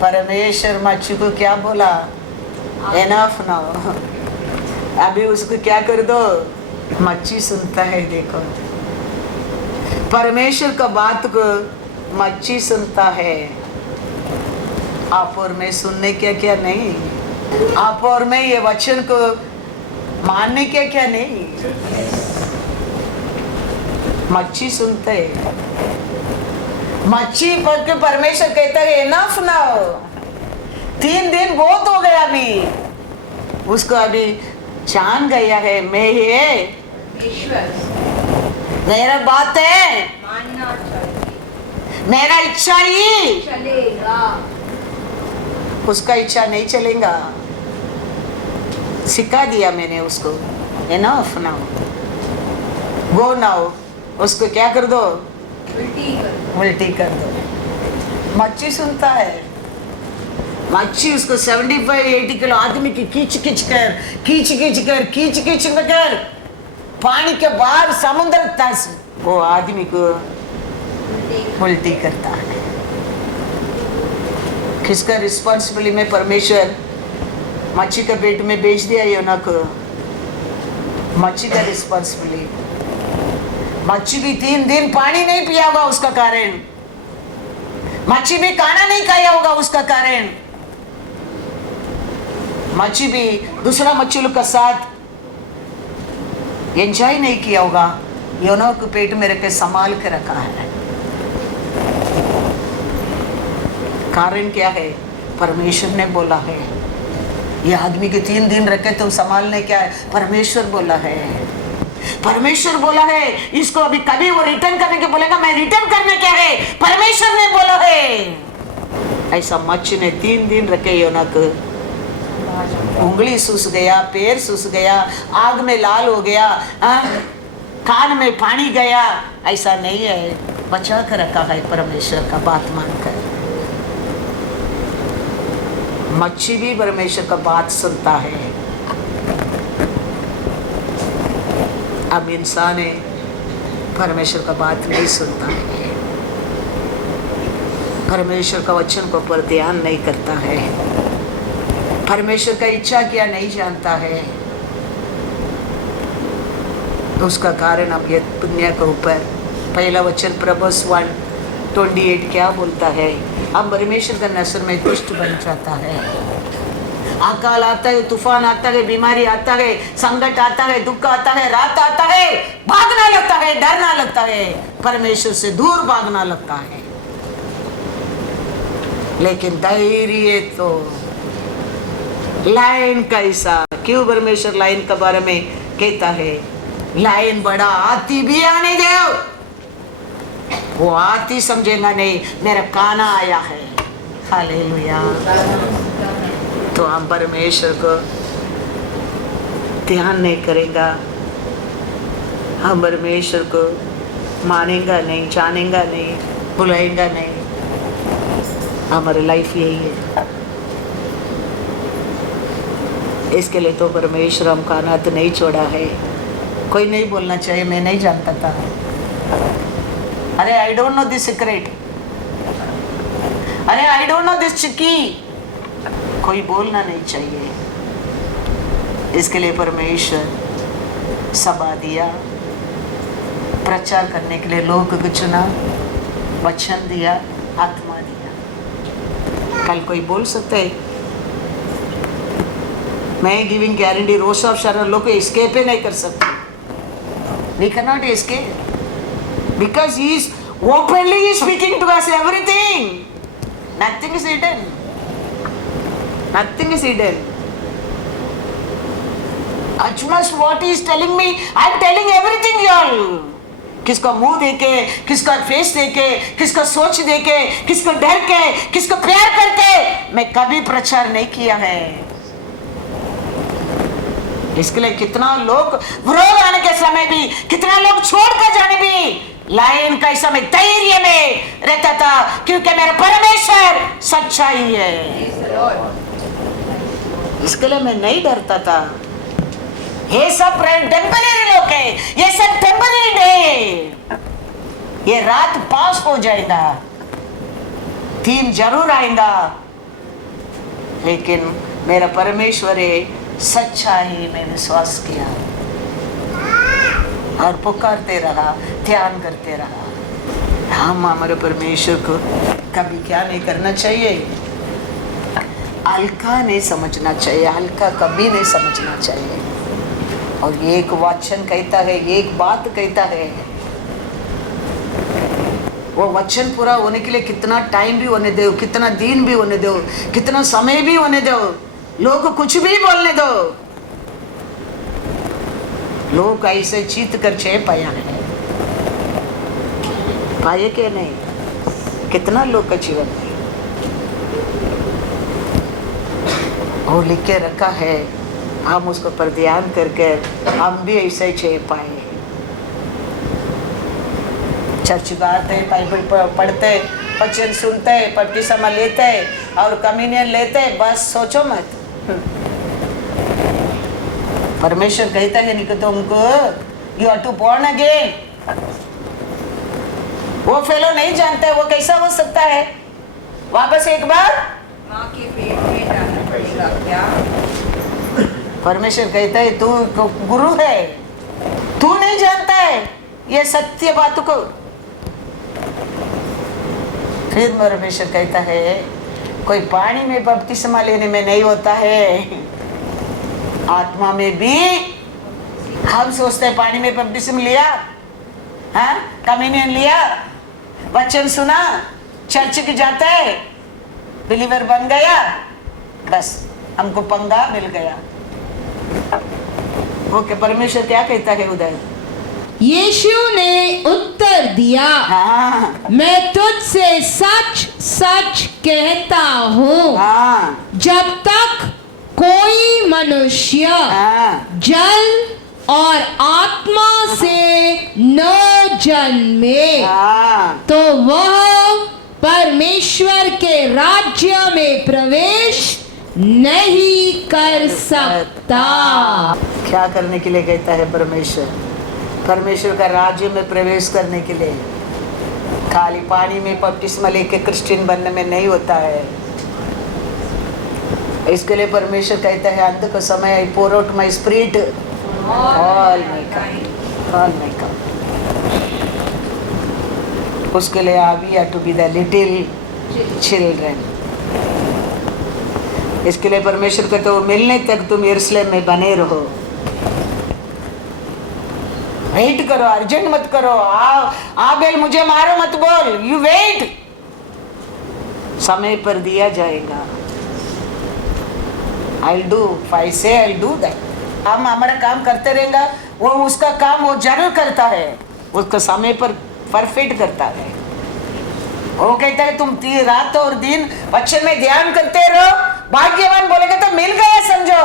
परमेश्वर मच्छी को क्या बोला? Enough now. अभी उसको क्या कर दो? मच्छी सुनता है। देखो परमेश्वर का बात को मच्छी सुनता है। आप और मैं सुनने क्या क्या नहीं, आप और मैं ये वचन को मानने क्या क्या नहीं, मच्छी सुनते है। मच्छी पढ़ के परमेश्वर कहता है एनफ ना हो, 3 दिन बहुत हो गया, अभी उसको अभी जान गया है मैं ये मेरा बात है, मानना चाहिए, मेरा इच्छा ही चलेगा, उसका इच्छा नहीं चलेगा। सिखा दिया मैंने उसको। Enough now, go now. उसको क्या कर दो? उल्टी कर दो। मच्छी सुनता है। मच्छी उसको 75-80 किलो आदमी की खींच कर पानी के बाहर समुद्र तक वो आदमी को उल्टी करता है। किसका रिस्पॉन्सिबिलिटी में परमेश्वर मच्छी के पेट में बेच दिया योना को? मच्छी का रिस्पॉन्सिबिलिटी। मच्छी भी 3 दिन पानी नहीं पिया होगा उसका कारण, मच्छी भी खाना नहीं खाया होगा उसका कारण, मच्छी भी दूसरा मच्छी लोग का साथ एंजॉय नहीं किया होगा। योना को पेट में रख के संभाल के रखा है। कारण क्या है? परमेश्वर ने बोला है ये आदमी के 3 दिन रखे तुम संभालने, क्या है? परमेश्वर बोला है। परमेश्वर बोला है इसको अभी कभी वो रिटर्न करने के बोलेगा, मैं रिटर्न करने क्या है? परमेश्वर ने बोला है। ऐसा मच्छी ने 3 दिन रखे योना को। उंगली सूस गया, पैर सूस गया, आग में लाल हो गया, कान में पानी गया, ऐसा नहीं है। बचा कर रखा है परमेश्वर का बात मानकर। मच्छी भी परमेश्वर का बात सुनता है। अब इंसान है परमेश्वर का बात नहीं सुनता है, परमेश्वर का वचन को पर ध्यान नहीं करता है, परमेश्वर का इच्छा क्या नहीं जानता है, तो उसका कारण अब ये दुनिया के ऊपर पहला वचन प्रभुस 1:28 क्या बोलता है? अब परमेश्वर का नजर में दुष्ट बन जाता है। अकाल आता है, तूफान आता है, बीमारी आता है, संकट आता है, दुख आता है, रात आता है, भागना लगता है, डरना लगता है, परमेश्वर से दूर भागना लगता है। लेकिन धैर्य तो लायन कैसा, क्यों परमेश्वर लायन के बारे में कहता है? लायन बड़ा हाथी भी आने दो, वो हाथी समझेगा नहीं मेरा काना आया है। हालेलुया। तो हम परमेश्वर को ध्यान नहीं करेगा, हम परमेश्वर को मानेगा नहीं, जानेगा नहीं, बुलाएगा नहीं, हमारी लाइफ यही है। इसके लिए तो परमेश्वर हम का नाथ नहीं छोड़ा है। कोई नहीं बोलना चाहिए मैं नहीं जानता था, अरे I don't know this secret, अरे आई डोंट नो दिस चिक्की, कोई बोलना नहीं चाहिए। इसके लिए परमेश्वर सभा दिया, प्रचार करने के लिए लोग को चुना, वचन दिया, आत्मा दिया। कल कोई बोल सकते है मैं गिविंग गारंटी रोज ऑफ शरण लोग को एस्केप ही नहीं कर सकते। We cannot escape because he is openly speaking to us everything. Nothing is hidden. Nothing is hidden. As much what he is telling me, I am telling everything y'all. किसका मुंह देके, किसका फेस देके, किसका सोच देके, किसको डर के, किसको प्यार करके मैं कभी प्रचार नहीं किया है। इसके लिए कितना लोग विरोध आने के समय भी, कितना लोग छोड़कर जाने भी लाइन का समय धैर्य में रहता था, क्योंकि मेरा परमेश्वर सच्चाई है। इसके लिए मैं नहीं डरता था। ये सब टेम्परेरी लोग है, ये सब टेम्परेरी डे, ये रात पास हो जाएगा, दिन जरूर आएगा, लेकिन मेरा परमेश्वर है सच्चाई में विश्वास किया और पुकारते रहा, ध्यान करते रहा। हम हमारे परमेश्वर को कभी क्या नहीं करना चाहिए, हल्का नहीं समझना चाहिए, हल्का कभी नहीं समझना चाहिए। और एक वचन कहता है, एक बात कहता है, वो वचन पूरा होने के लिए कितना टाइम भी होने दो, कितना दिन भी होने दो, कितना समय भी होने दो, लोग कुछ भी बोलने दो, लोग ऐसे जीत कर छह पाया है, पाए के नहीं, कितना लोग का जीवन है और लिख के रखा है। हम उसको पर ध्यान करके हम भी ऐसे ही छह पाए। चर्च आते, बाइबल पढ़ते, वचन सुनते, बपतिस्मा लेते और कम्युनियन लेते, बस सोचो मत। परमेश्वर कहता है Nicodemus, you are to born again. वो फेलो नहीं जानता वो कैसा हो सकता है, वापस एक बार माँ के पेट में जाना पड़ेगा क्या? परमेश्वर कहता है तू गुरु है, तू नहीं जानता है ये सत्य बात को। फिर परमेश्वर कहता है कोई पानी में बपतिस्मा लेने में नहीं होता है, आत्मा में भी। हम सोचते हैं पानी में बपतिस्मा लिया, हाँ, कम्युनियन लिया, वचन सुना, चर्च के जाता है, बिलीवर बन गया, बस हमको पंगा मिल गया। ओके, परमेश्वर क्या कहता है उधर? यीशु ने उत्तर दिया, हाँ, मैं तुझसे सच सच कहता हूँ, हाँ, जब तक कोई मनुष्य हाँ, जल और आत्मा से न जन्मे हाँ, तो वह परमेश्वर के राज्य में प्रवेश नहीं कर सकता। क्या करने के लिए कहता है परमेश्वर? परमेश्वर का राज्य में प्रवेश करने के लिए खाली पानी में बपतिस्मा लेके क्रिश्चियन बनने में नहीं होता है। इसके लिए परमेश्वर कहता है अंत का समय I pour out my spirit all my come. उसके लिए आप ही to be the little children. इसके लिए परमेश्वर को तो मिलने तक तुम यरूशलेम में बने रहो। वेट करो, अर्जेंट मत करो। आबेल मुझे मारो मत बोल, यू वेट। समय पर दिया जाएगा। I'll do, if I say I'll do that। हम हमारा काम करते रहेंगे, वो उसका काम वो जरूर करता है, उसका समय पर परफेक्ट करता है। वो कहता है तुम रात और दिन वचन में ध्यान करते रहो, भाग्यवान बोलेगा तो मिल गया समझो।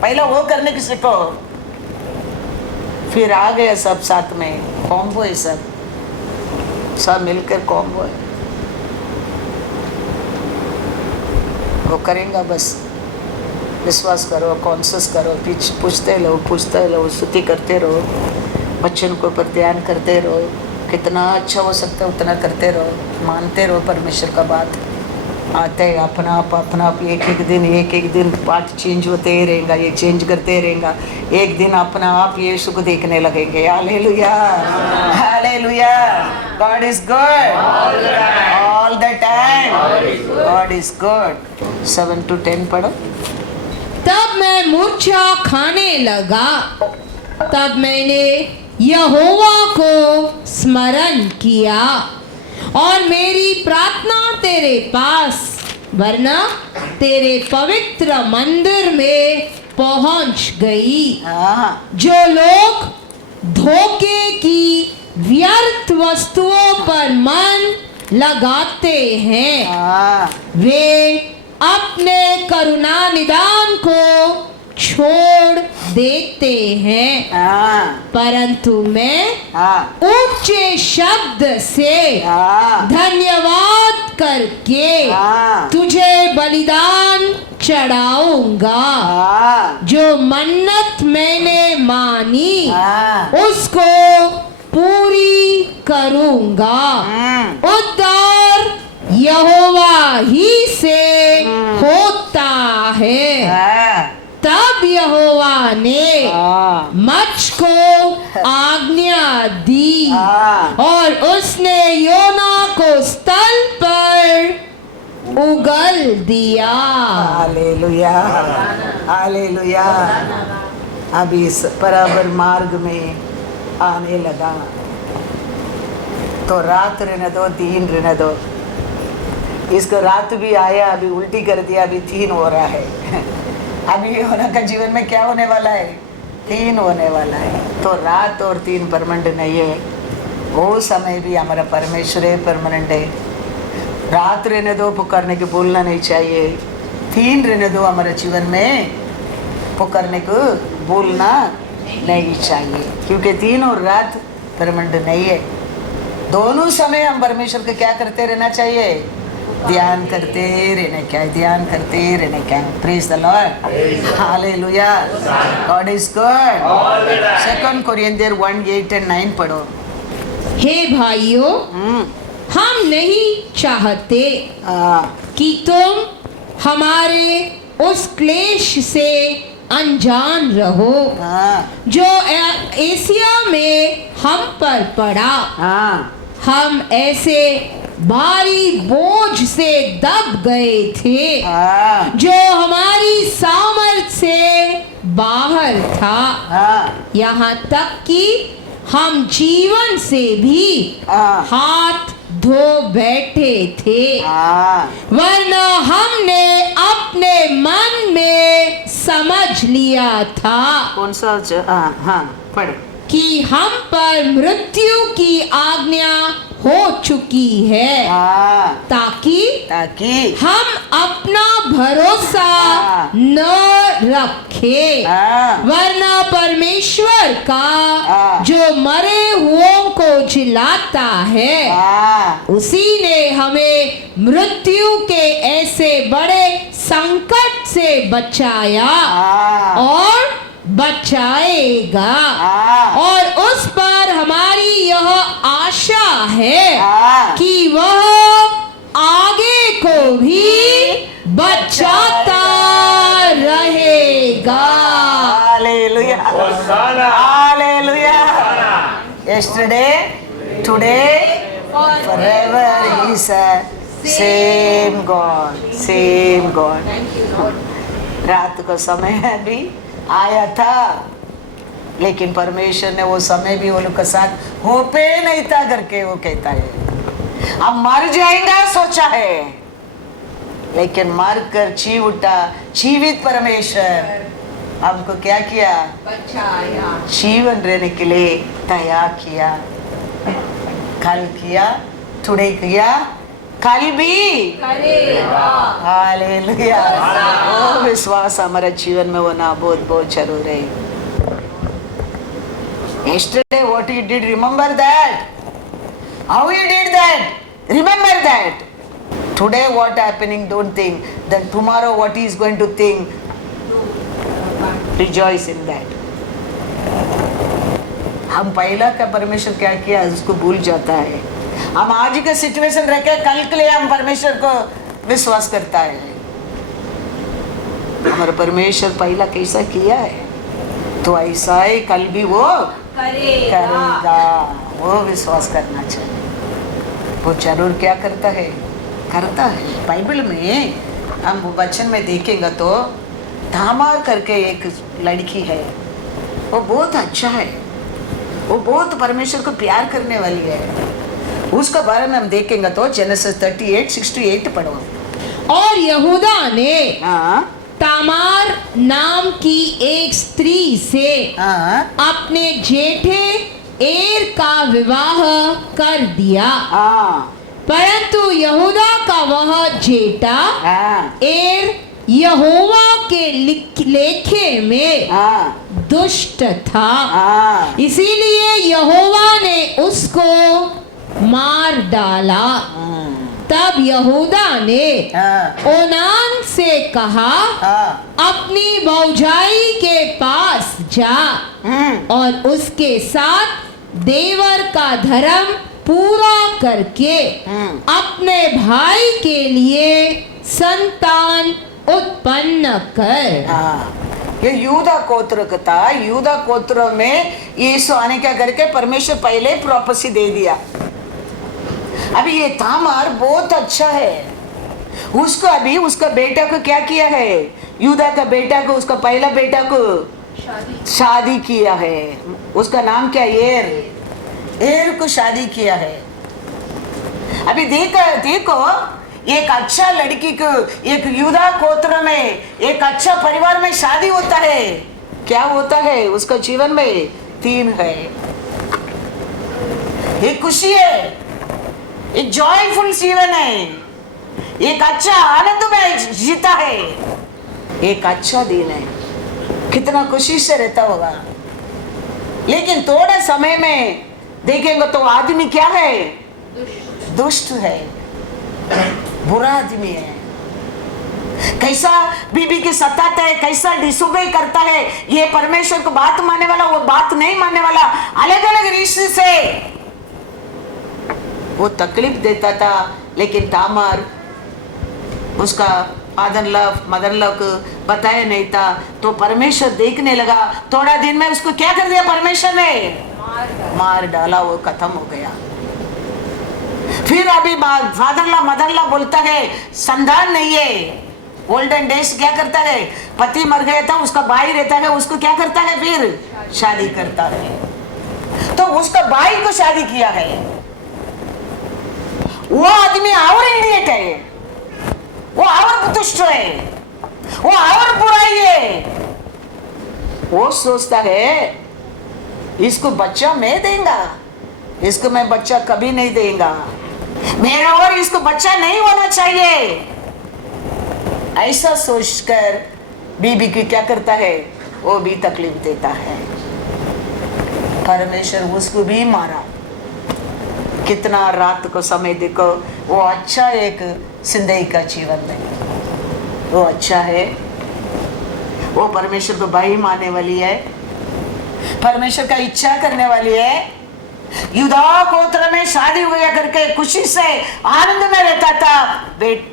पहला वो करने की सीखो, फिर आ गया सब साथ में। कॉम्बो है, सब मिलकर कॉम्बो है। वो करेंगे, बस विश्वास करो, कॉन्शियस करो, पूछते रहो, स्तुति करते रहो, बच्चों को पर ध्यान करते रहो। कितना अच्छा हो सकता है उतना करते रहो, मानते रहो परमेश्वर का बात। आते हैं अपना आप एक एक दिन पार्ट चेंज होते ही रहेगा, ये चेंज करते रहेगा। एक दिन अपना आप यीशु को देखने लगेंगे। Hallelujah, hallelujah. God is good all the time, God is good. 7 to 10 पढ़ो। तब मैं मूर्छा खाने लगा, तब मैंने यहोवा को स्मरण किया और मेरी प्रार्थना तेरे पास वरना तेरे पवित्र मंदिर में पहुंच गई। जो लोग धोखे की व्यर्थ वस्तुओं पर मन लगाते हैं वे अपने करुणा निदान को छोड़ देते हैं, परंतु मैं ऊंचे शब्द से धन्यवाद करके तुझे बलिदान चढ़ाऊंगा। जो मन्नत मैंने मानी उसको पूरी करूंगा। उद्धार यहोवा ही से होता है। तब यहोवा ने मुझको आज्ञा दी और उसने योना को स्थल पर उगल दिया। Hallelujah, hallelujah. अभी इस बराबर मार्ग में आने लगा तो रात रहने दो, दिन रहने दो। इसको रात भी आया, अभी उल्टी कर दिया, अभी 3 हो रहा है। अभी योना का जीवन में क्या होने वाला है? 3 होने वाला है। तो रात और 3 परमानेंट नहीं है। वो समय भी हमारा परमेश्वर है, परमानेंट है। रात रहने दो, पुकारने को बोलना नहीं चाहिए। 3 रहने दो, हमारे जीवन में पुकारने को बोलना नहीं चाहिए, क्योंकि 3 और रात परमानेंट नहीं है। दोनों समय हम परमेश्वर को क्या करते रहना चाहिए? ध्यान करते रहने क्या है, ध्यान करते रहने क्या है। Praise the Lord, hallelujah. God is good. 2 कोरिन्थियर 1:8 and 9 पढ़ो। हे भाइयों, हम नहीं चाहते कि तुम हमारे उस क्लेश से अनजान रहो जो एशिया में हम पर पड़ा। हम ऐसे भारी बोझ से दब गए थे जो हमारी सामर्थ्य से बाहर था, यहाँ तक कि हम जीवन से भी हाथ धो बैठे थे। वरना हमने अपने मन में समझ लिया था कौन सा? पढ़। कि हम पर मृत्यु की आज्ञा हो चुकी है, ताकि हम अपना भरोसा न रखें, वरना परमेश्वर का जो मरे हुओं को जिलाता है उसी ने हमें मृत्यु के ऐसे बड़े संकट से बचाया और बचाएगा हाँ। और उस पर हमारी यह आशा है हाँ। कि वह आगे को भी बचाता रहेगा। Hallelujah, hallelujah. Yesterday, today, forever he is a same God, same God. रात को समय भी आया था, लेकिन परमेश्वर ने वो समय भी वो लोग के साथ हो पे नहीं था करके वो कहता है अब मर जाएगा सोचा है, लेकिन मर कर जी उठा। जीवित परमेश्वर हमको क्या किया? बचाया, जीवन रहने के लिए तैयार किया। कल किया, टुडे किया, कल भी करेगा। हालेलुया। वो विश्वास हमारे जीवन में होना बहुत बहुत जरूर है। Yesterday what he did, remember that. How he did that, remember that. Today what happening, don't think. Then tomorrow what he is going to think, rejoice in that. हम पहला का परमेश्वर क्या किया उसको भूल जाता है। हम आज का सिचुएशन रखे कल के लिए हम परमेश्वर को विश्वास करता है। हमारा परमेश्वर पहला कैसा किया है तो ऐसा ही कल भी वो करेगा। वो विश्वास करना चाहिए। वो जरूर क्या करता है? करता है। बाइबल में हम वचन में देखेंगे तो तामार करके एक लड़की है, वो बहुत अच्छा है, वो बहुत परमेश्वर को प्यार करने वाली है। उसके बारे में हम देखेंगे तो जेनेसिस 38:6-8 पढ़ो। और यहूदा ने हाँ तामार नाम की एक स्त्री से हाँ अपने जेठे एर का विवाह कर दिया, हाँ परंतु यहूदा का वह जेठा हाँ एर यहोवा के लेखे में हाँ दुष्ट था, हाँ इसीलिए यहोवा ने उसको मार डाला। तब यहूदा ने हाँ ओनान से कहा, हाँ अपनी भौजाई के पास जा और उसके साथ देवर का धर्म पूरा करके अपने भाई के लिए संतान उत्पन्न कर। हाँ। ये यूदा गोत्र का था। यूदा गोत्र में यीशु आने क्या करके परमेश्वर पहले प्रोफेसी दे दिया। अभी ये तामार बहुत अच्छा है, उसको अभी उसका बेटा को क्या किया है? यूदा का बेटा को, उसका पहला बेटा को शादी किया है। उसका नाम क्या? एर को शादी किया है। अभी देखो एक अच्छा लड़की को एक यूदा गोत्र में एक अच्छा परिवार में शादी होता है, क्या होता है उसका जीवन में? 3 है। एक खुशी है, एक जॉयफुल जीवन है, एक अच्छा आनंद में जीता है, एक अच्छा दिन है, कितना खुशी से रहता होगा। लेकिन थोड़ा समय में देखेंगे तो आदमी क्या है? दुष्ट है, बुरा आदमी है। कैसा बीबी के सताता है, कैसा डिसोबे करता है, ये परमेश्वर को बात मानने वाला, वो बात नहीं मानने वाला, अलग अलग रीति से वो तकलीफ देता था। लेकिन तामार उसका मदर लव को बताया नहीं था, तो परमेश्वर देखने लगा। थोड़ा दिन में उसको क्या कर दिया परमेश्वर ने? मार डाला। वो खत्म हो गया। फिर अभी मदरला बोलता है संतान नहीं है। ओल्डन डेज क्या करता है? पति मर गया था, उसका भाई रहता है, उसको क्या करता है? फिर शादी करता है। तो उसका भाई को शादी किया है। वो आदमी और इडियट है, वो और दुष्ट है, वो और बुराई है। वो सोचता है इसको बच्चा मैं देगा, इसको मैं बच्चा कभी नहीं देगा, मेरा और इसको बच्चा नहीं होना चाहिए। ऐसा सोचकर बीबी की क्या करता है? वो भी तकलीफ देता है। परमेश्वर उसको भी मारा। कितना रात को समय देखो, वो अच्छा एक जिंदगी का जीवन में वो अच्छा है। वो परमेश्वर को भाई मानने वाली है, परमेश्वर का इच्छा करने वाली है। युदा गोत्र में शादी हो गया करके खुशी से आनंद में रहता था,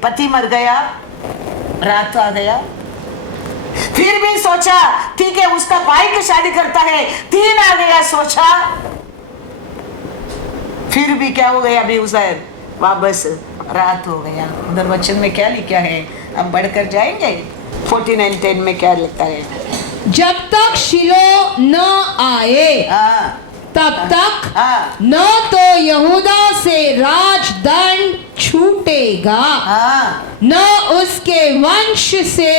पति मर गया, रात आ गया, फिर भी सोचा ठीक है उसका भाई की शादी करता है, 3 आ गया, सोचा फिर भी क्या हो गया, अभी उधर वापस रात हो गया। उधर वचन में क्या लिखा है, अब बढ़कर जाएंगे 49:10 में क्या लिखता है, जब तक शिलो न आए हाँ तब तक हाँ न तो यहूदा से राजदंड छूटेगा, हाँ न उसके वंश से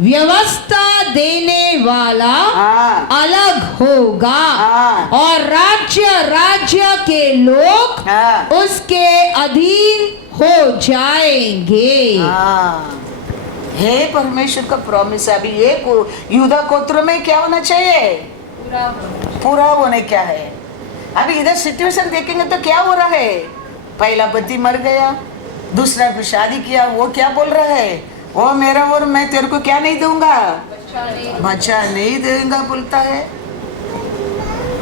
व्यवस्था देने वाला हाँ अलग होगा, हाँ। और राज्य के लोग हाँ। उसके अधीन हो जाएंगे। हाँ। हे परमेश्वर का प्रॉमिस है। अभी ये युदा गोत्र में क्या होना चाहिए, पूरा होने क्या है। अभी इधर सिचुएशन देखेंगे तो क्या हो रहा है, पहला पति मर गया, दूसरा को शादी किया, वो क्या बोल रहा है, वो मेरा और मैं तेरे को क्या नहीं दूंगा, बच्चा नहीं देगा बोलता है।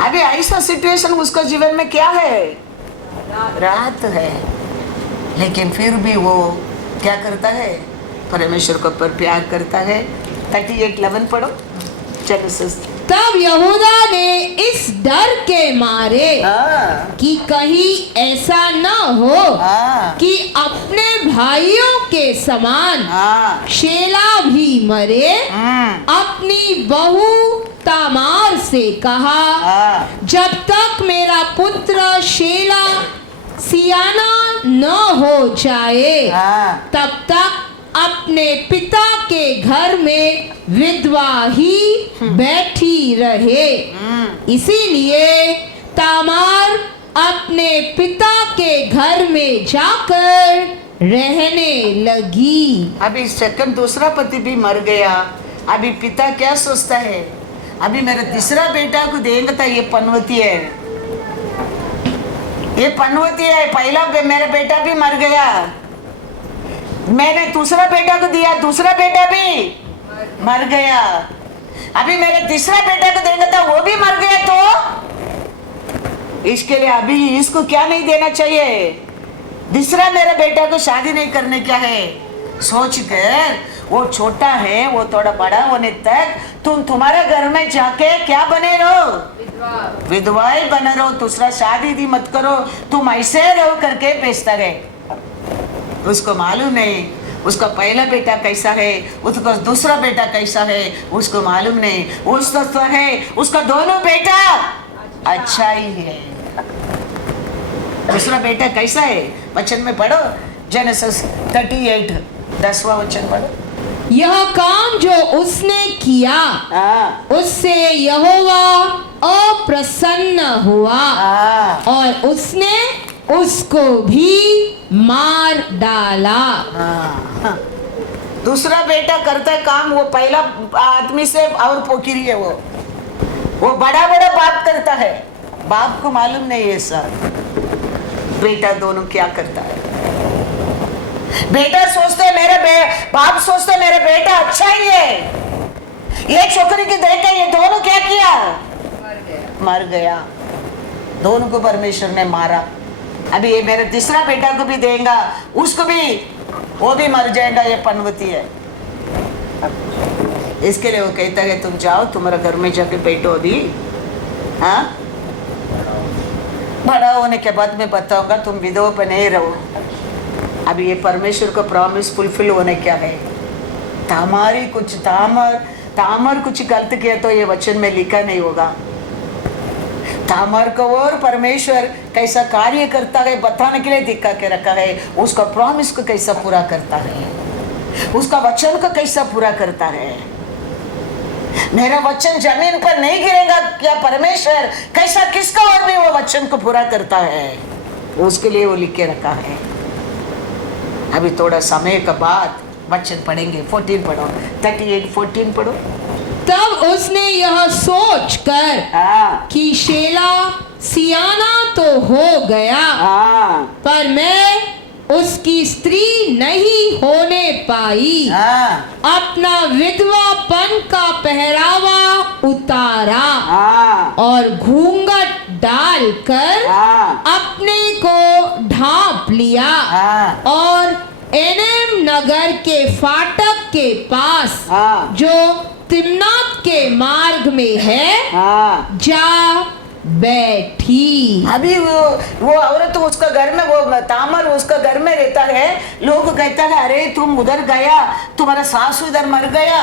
अभी ऐसा सिचुएशन उसका जीवन में क्या है, रात है, लेकिन फिर भी वो क्या करता है, परमेश्वर को पर प्यार करता है। 38:11 पढ़ो जेनेसिस। तब यहूदा ने इस डर के मारे कि कहीं ऐसा न हो कि अपने भाइयों के समान शेला भी मरे, अपनी बहू तामार से कहा, जब तक मेरा पुत्र शेला सियाना न हो जाए तब तक अपने पिता के घर में विधवा ही बैठी रहे। इसीलिए तामार अपने पिता के घर में जाकर रहने लगी। अभी सेकंड दूसरा पति भी मर गया। अभी पिता क्या सोचता है, अभी मेरा तीसरा बेटा को देंगे तो ये पनवती है, ये पनवती है, पहला मेरा बेटा भी मर गया, मैंने दूसरा बेटा को दिया, दूसरा बेटा भी मर गया, अभी मेरे तीसरा बेटा को देंगे तो वो भी मर गया, तो इसके लिए अभी इसको क्या नहीं देना चाहिए, दूसरा मेरे बेटा को शादी नहीं करने क्या है। सोच कर वो छोटा है, वो थोड़ा बड़ा होने तक तुम तुम्हारे घर में जाके क्या बने रहो, विधवाएं बने रहो, दूसरा शादी भी मत करो, तुम ऐसे रहो करके बेचता रहे। उसको मालूम नहीं उसका पहला बेटा कैसा है, उसका दूसरा बेटा कैसा है, उसको मालूम नहीं। उसका तो है उसका दोनों बेटा अच्छा ही है, दूसरा बेटा कैसा है, वचन में पढ़ो जेनेसिस 38 10वां वचन पढ़ो। यह काम जो उसने किया उससे यहोवा अप्रसन्न हुआ और उसने उसको भी मार डाला। दूसरा बेटा करता है काम, वो पहला आदमी से और पोखरी है, वो बड़ा बड़ा बात करता है, बाप को मालूम नहीं है सर बेटा दोनों क्या करता है। बेटा सोचते मेरे बाप सोचते मेरे बेटा अच्छा ही है, ये छोकरी की देख के ये दोनों क्या किया, मर गया, दोनों को परमेश्वर ने मारा। अभी ये मेरे तीसरा बेटा को भी देगा, उसको भी वो भी मर जाएगा, ये पनवती है। इसके लिए वो कहता है तुम जाओ तुम्हारा घर में जाके बैठो अभी, हाँ बड़ा होने के बाद मैं बताऊंगा, तुम विधवा पे नहीं रहो। अभी ये परमेश्वर का प्रॉमिस फुलफिल होने क्या है। तामर कुछ गलत किया तो ये वचन में लिखा नहीं होगा। तामर को और परमेश्वर कैसा कार्य करता है बताने के लिए दिखा के रखा है, उसका प्रॉमिस को कैसा पूरा करता है, उसका वचन को कैसा पूरा करता है। मेरा वचन जमीन पर नहीं गिरेगा क्या, परमेश्वर कैसा किसका और भी वो वचन को पूरा करता है, उसके लिए वो लिख के रखा है। अभी थोड़ा समय के बाद वचन पढ़ेंगे, 14 पढ़ो, 38:14 पढ़ो। तब उसने यह सोचकर कि शेला सियाना तो हो गया, पर मैं उसकी स्त्री नहीं होने पाई, अपना विधवापन का पहरावा उतारा हाँ और घूंघट डालकर हाँ अपने को ढांप लिया हाँ और एनेम नगर के फाटक के पास हाँ जो तिम्नात के मार्ग में है हाँ। जा बैठी। अभी वो औरत उसका घर में, वो तामर उसका घर में रहता है। लोग कहता है अरे तुम उधर गया, तुम्हारा सासू इधर मर गया,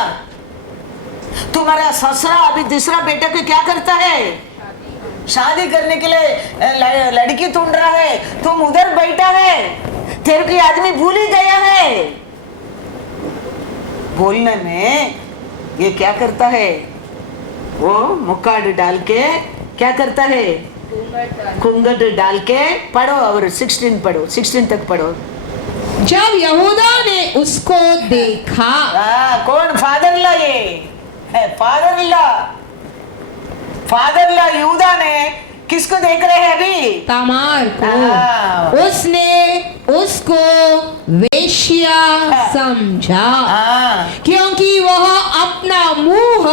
तुम्हारा ससुरा अभी दूसरा बेटा को क्या करता है, शादी करने के लिए लड़की ढूंढ रहा है, तुम उधर बैठा है, तेरे को आदमी भूल ही गया है। बोलने में ये क्या करता है, वो मुक्काड डाल के क्या करता है, घूंघट डाल के पढ़ो और 16 पढ़ो, 16 तक पढ़ो। जब यहूदा ने उसको देखा, कौन, फादर ला, ये है फादर ला यहूदा ने किसको देख रहे हैं अभी, तामार को। उसने उसको वेश्या समझा क्योंकि वह अपना मुंह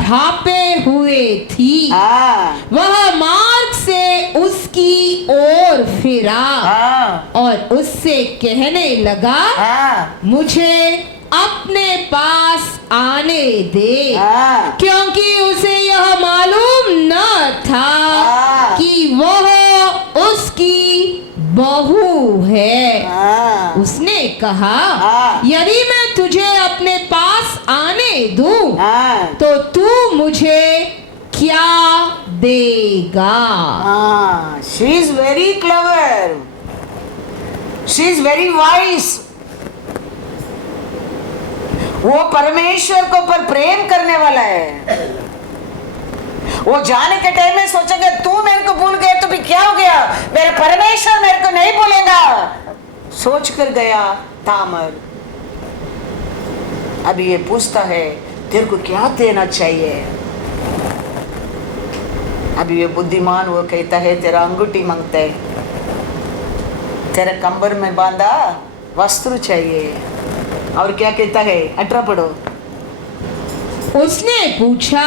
ढांपे हुए थी। वह मार्ग से उसकी ओर फिरा और उससे कहने लगा, मुझे अपने पास आने दे, क्योंकि उसे यह मालूम न था कि वह उसकी बहू है। उसने कहा, यदि मैं तुझे अपने पास आने दूं तो तू मुझे क्या देगा। She is very clever, she is very wise. वो परमेश्वर को पर प्रेम करने वाला है। वो जाने के टाइम में सोचेंगे तू मेरे को भूल गया तो भी क्या हो गया, मेरा परमेश्वर मेरे को नहीं भूलेगा, सोच कर गया तामर। अभी ये पूछता है तेरे को क्या देना चाहिए। अभी ये बुद्धिमान वो कहता है तेरा अंगूठी मांगता है, तेरे कंबर में बांधा वस्त्र चाहिए। और क्या कहता है, 18 पढ़ो। उसने पूछा,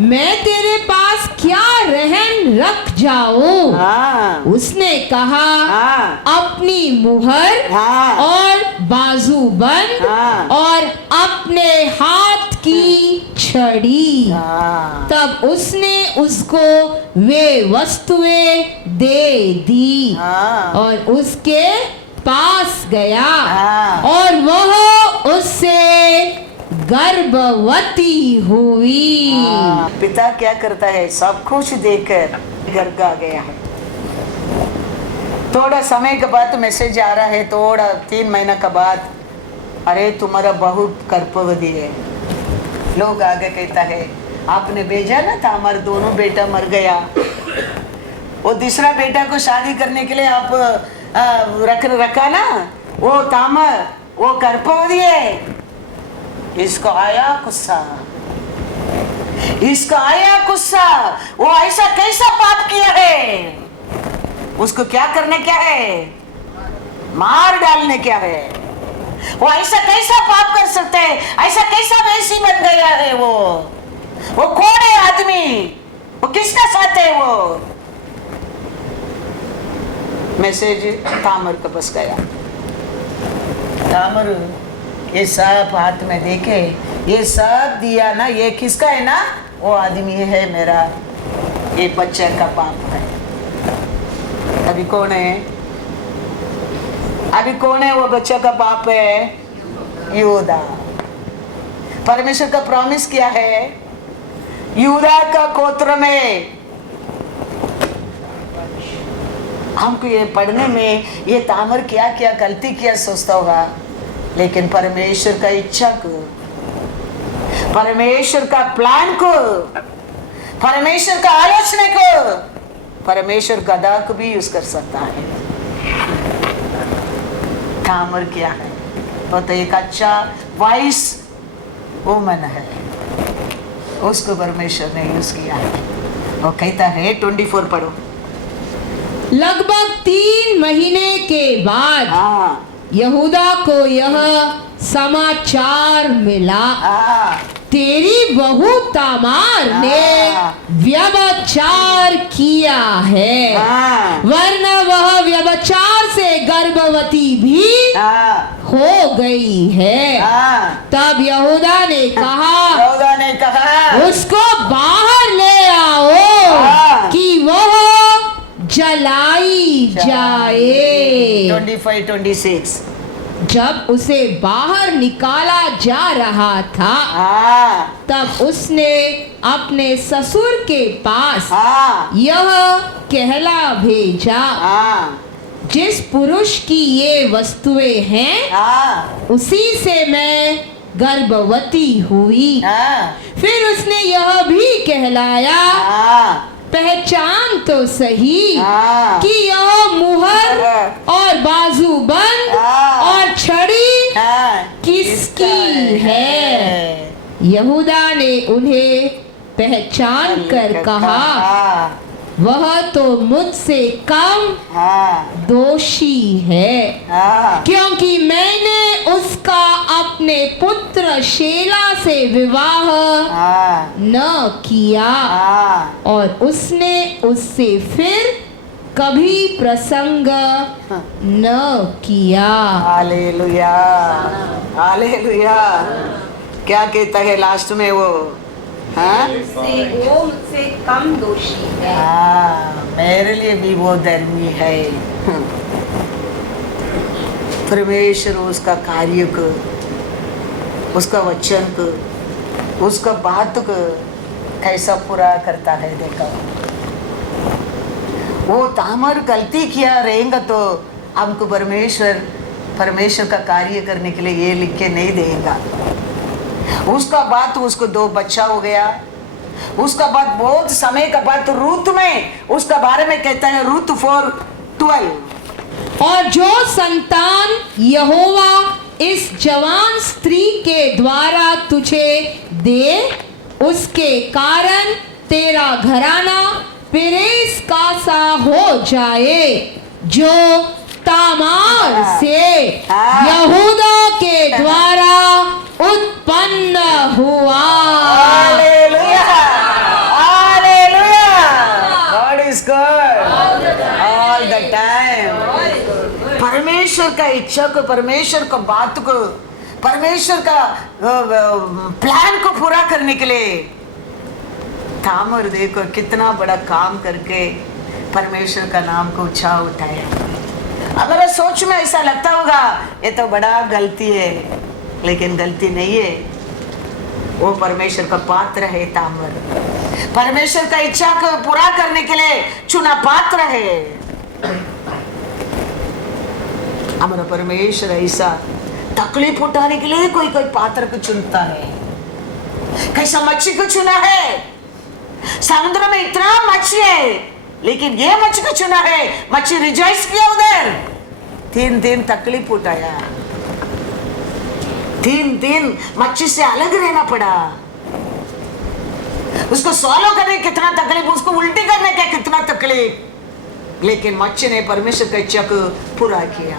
मैं तेरे पास क्या रहन रख जाऊं। उसने कहा, अपनी मुहर और बाजूबंद और अपने हाथ की छड़ी। तब उसने उसको वे वस्तुएं दे दी और उसके पास गया और वह उससे गर्भवती हुई। पिता क्या करता है, सब कुछ देकर घर आ गया है। थोड़ा समय के बाद मैसेज आ रहा है, थोड़ा 3 महीना के बाद, अरे तुम्हारा बहू गर्भवती है। लोग आगे कहता है आपने भेजा ना था, हमारे दोनों बेटा मर गया, वो दूसरा बेटा को शादी करने के लिए आप रखा ना, वो तामर वो गर्भवती है। इसको आया गुस्सा, इसका आया गुस्सा, वो ऐसा कैसा पाप किया है, उसको क्या करने क्या है, मार डालने क्या है। वो ऐसा कैसा पाप कर सकते हैं, ऐसा कैसा वैसी बन गया है। वो कौन है आदमी, वो किसका साथ है। वो मैसेज तामर के पास गया। तामर ये सब हाथ में देखे, ये सब दिया ना, ये किसका है ना, वो आदमी है मेरा, ये बच्चे का पाप है। अभी कौन है, अभी कौन है वो बच्चा का पाप है, यहूदा। परमेश्वर का प्रॉमिस क्या है, यहूदा का गोत्र में। हमको ये पढ़ने में ये तामर क्या क्या गलती किया सोचता होगा, लेकिन परमेश्वर का इच्छा को, परमेश्वर का प्लान को, परमेश्वर का आलोचना को, परमेश्वर गधा को भी यूज कर सकता है। तामर क्या है, वो तो एक अच्छा वाइस वुमन है, उसको परमेश्वर ने यूज किया है। वो कहता है 24 पढ़ो। लगभग 3 महीने के बाद यहूदा को यह समाचार मिला, तेरी बहू तामार ने व्यभिचार किया है, हाँ, वरना वह व्यभिचार से गर्भवती भी हाँ, हो गई है। हाँ। तब यहूदा ने कहा, यहूदा ने कहा, उसको बाहर ले आओ हाँ। कि वह जलाई जाए। 25-26। जब उसे बाहर निकाला जा रहा था, हाँ, तब उसने अपने ससुर के पास हाँ, यह कहला भेजा, हाँ, जिस पुरुष की ये वस्तुएं हैं हाँ, उसी से मैं गर्भवती हुई। हाँ, फिर उसने यह भी कहलाया, हाँ, पहचान तो सही हाँ, कि यह मुहर और बाजूबंद हाँ, और छड़ी हाँ, किसकी है। यहूदा ने उन्हें पहचान कर कहा, हाँ, वह तो मुझसे कम हाँ, दोषी है, हाँ, क्योंकि मैंने उसका अपने पुत्र शेला से विवाह हाँ, न किया हाँ, और उसने उससे फिर कभी प्रसंग न किया। Hallelujah, hallelujah. क्या कहता है लास्ट में वो? हाँ, वो मुझसे कम दोषी है। हाँ, मेरे लिए भी वो धर्मी है। परमेश्वर उसका कार्य को, उसका वचन को, उसका बात को कैसा पूरा करता है। देखो, वो तामर गलती किया रहेगा तो हमको परमेश्वर का कार्य करने के लिए ये लिख के नहीं देगा। उसका बाद उसको 2 बच्चा हो गया। उसका बाद बहुत समय का बाद रूत में उसका बारे में कहता है, रूत 4:12। और जो संतान यहोवा इस जवान स्त्री के द्वारा तुझे दे, उसके कारण तेरा घराना पेरेस का सा हो जाए, जो तामार से यहूदा के द्वारा उत्पन्न हुआ। Hallelujah, hallelujah. God is good all the time। परमेश्वर का इच्छा को, परमेश्वर का बात को, परमेश्वर का प्लान को पूरा करने के लिए तामर देखो कितना बड़ा काम करके परमेश्वर का नाम को ऊंचा उठाया। अगर सोच में ऐसा लगता होगा ये तो बड़ा गलती है, लेकिन गलती नहीं है। वो परमेश्वर का पात्र है। तामर परमेश्वर का इच्छा को पूरा करने के लिए चुना पात्र है। हमारा परमेश्वर ऐसा तकलीफ उठाने के लिए कोई कोई पात्र को चुनता है। कैसा मच्छी को चुना है, समुद्र में इतना मच्छी है, लेकिन ये मच्छी को चुना है। मच्छी रिजॉइस किया उधर, 3 दिन तकलीफ उठाया, 3 दिन मच्छी से अलग रहना पड़ा। उसको सॉलो करने कितना तकलीफ, उसको उल्टी करने का कितना तकलीफ, लेकिन मच्छी ने परमेश्वर का इच्छा को पूरा किया।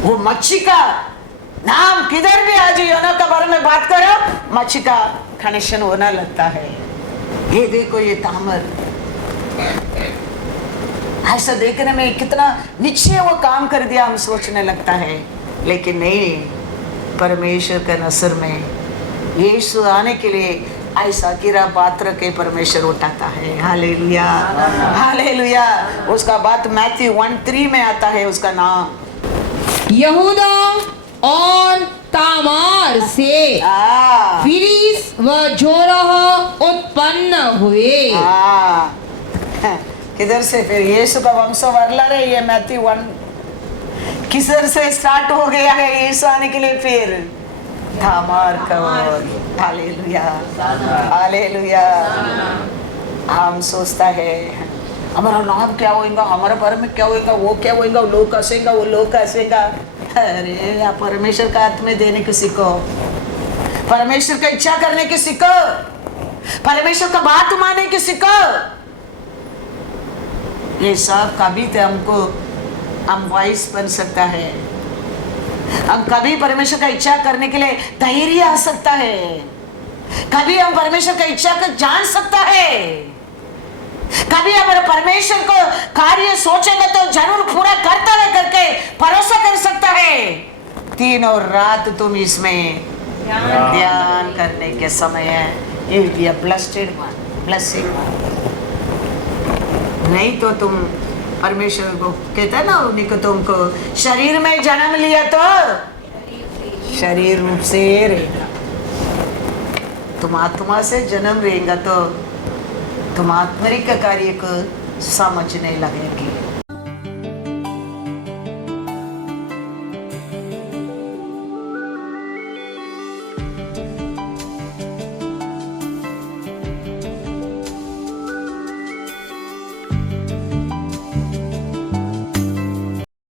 वो मच्छी का नाम किधर भी आज योना के बारे में बात करो, मच्छी का कनेक्शन होना लगता है। ये देखो, ये तामर ऐसा देखने में कितना नीचे वो काम कर दिया, हम सोचने लगता है, लेकिन नहीं, परमेश्वर के नजर में यीशु आने के लिए ऐसा गिरा पात्र के परमेश्वर उठाता है। Hallelujah, hallelujah. उसका बात मैथ्यू 1:3 में आता है, उसका नाम यहूदा और तामार से फिरिस व जोरह उत्पन्न हुए। किधर से फिर यीशु का वंश वर्ला रहे, ये मैथ्यू 1 किधर से स्टार्ट हो गया है यीशु आने के लिए, फिर तामार का। Hallelujah, hallelujah. हम सोचता है हमारा नाम क्या होगा, हमारे बारे में क्या होगा, वो क्या होगा, वो लोग हंसेगा, वो लोग हंसेगा। अरे आप परमेश्वर का हाथ में देने को सीखो, परमेश्वर का इच्छा करने की सीखो, परमेश्वर का बात मानने की सीखो। ये सब कभी तो हमको हम वाइस बन सकता है, हम कभी परमेश्वर का इच्छा करने के लिए धैर्य आ सकता है। कभी हम परमेश्वर की इच्छा को जान सकता है, कभी हमारे परमेश्वर को कार्य सोचेंगे तो जरूर पूरा करता है करके भरोसा कर सकता है। दिन और रात तुम इसमें ध्यान करने के समय है। ये ब्लेस्ड वन, ब्लेसिंग वन। नहीं तो तुम परमेश्वर को कहते ना, उनको तुमको शरीर में जन्म लिया तो शरीर रूप से रहेगा, तुम आत्मा से जन्म रहेगा तो तुम आत्मरिक कार्य को समझने लगेंगे।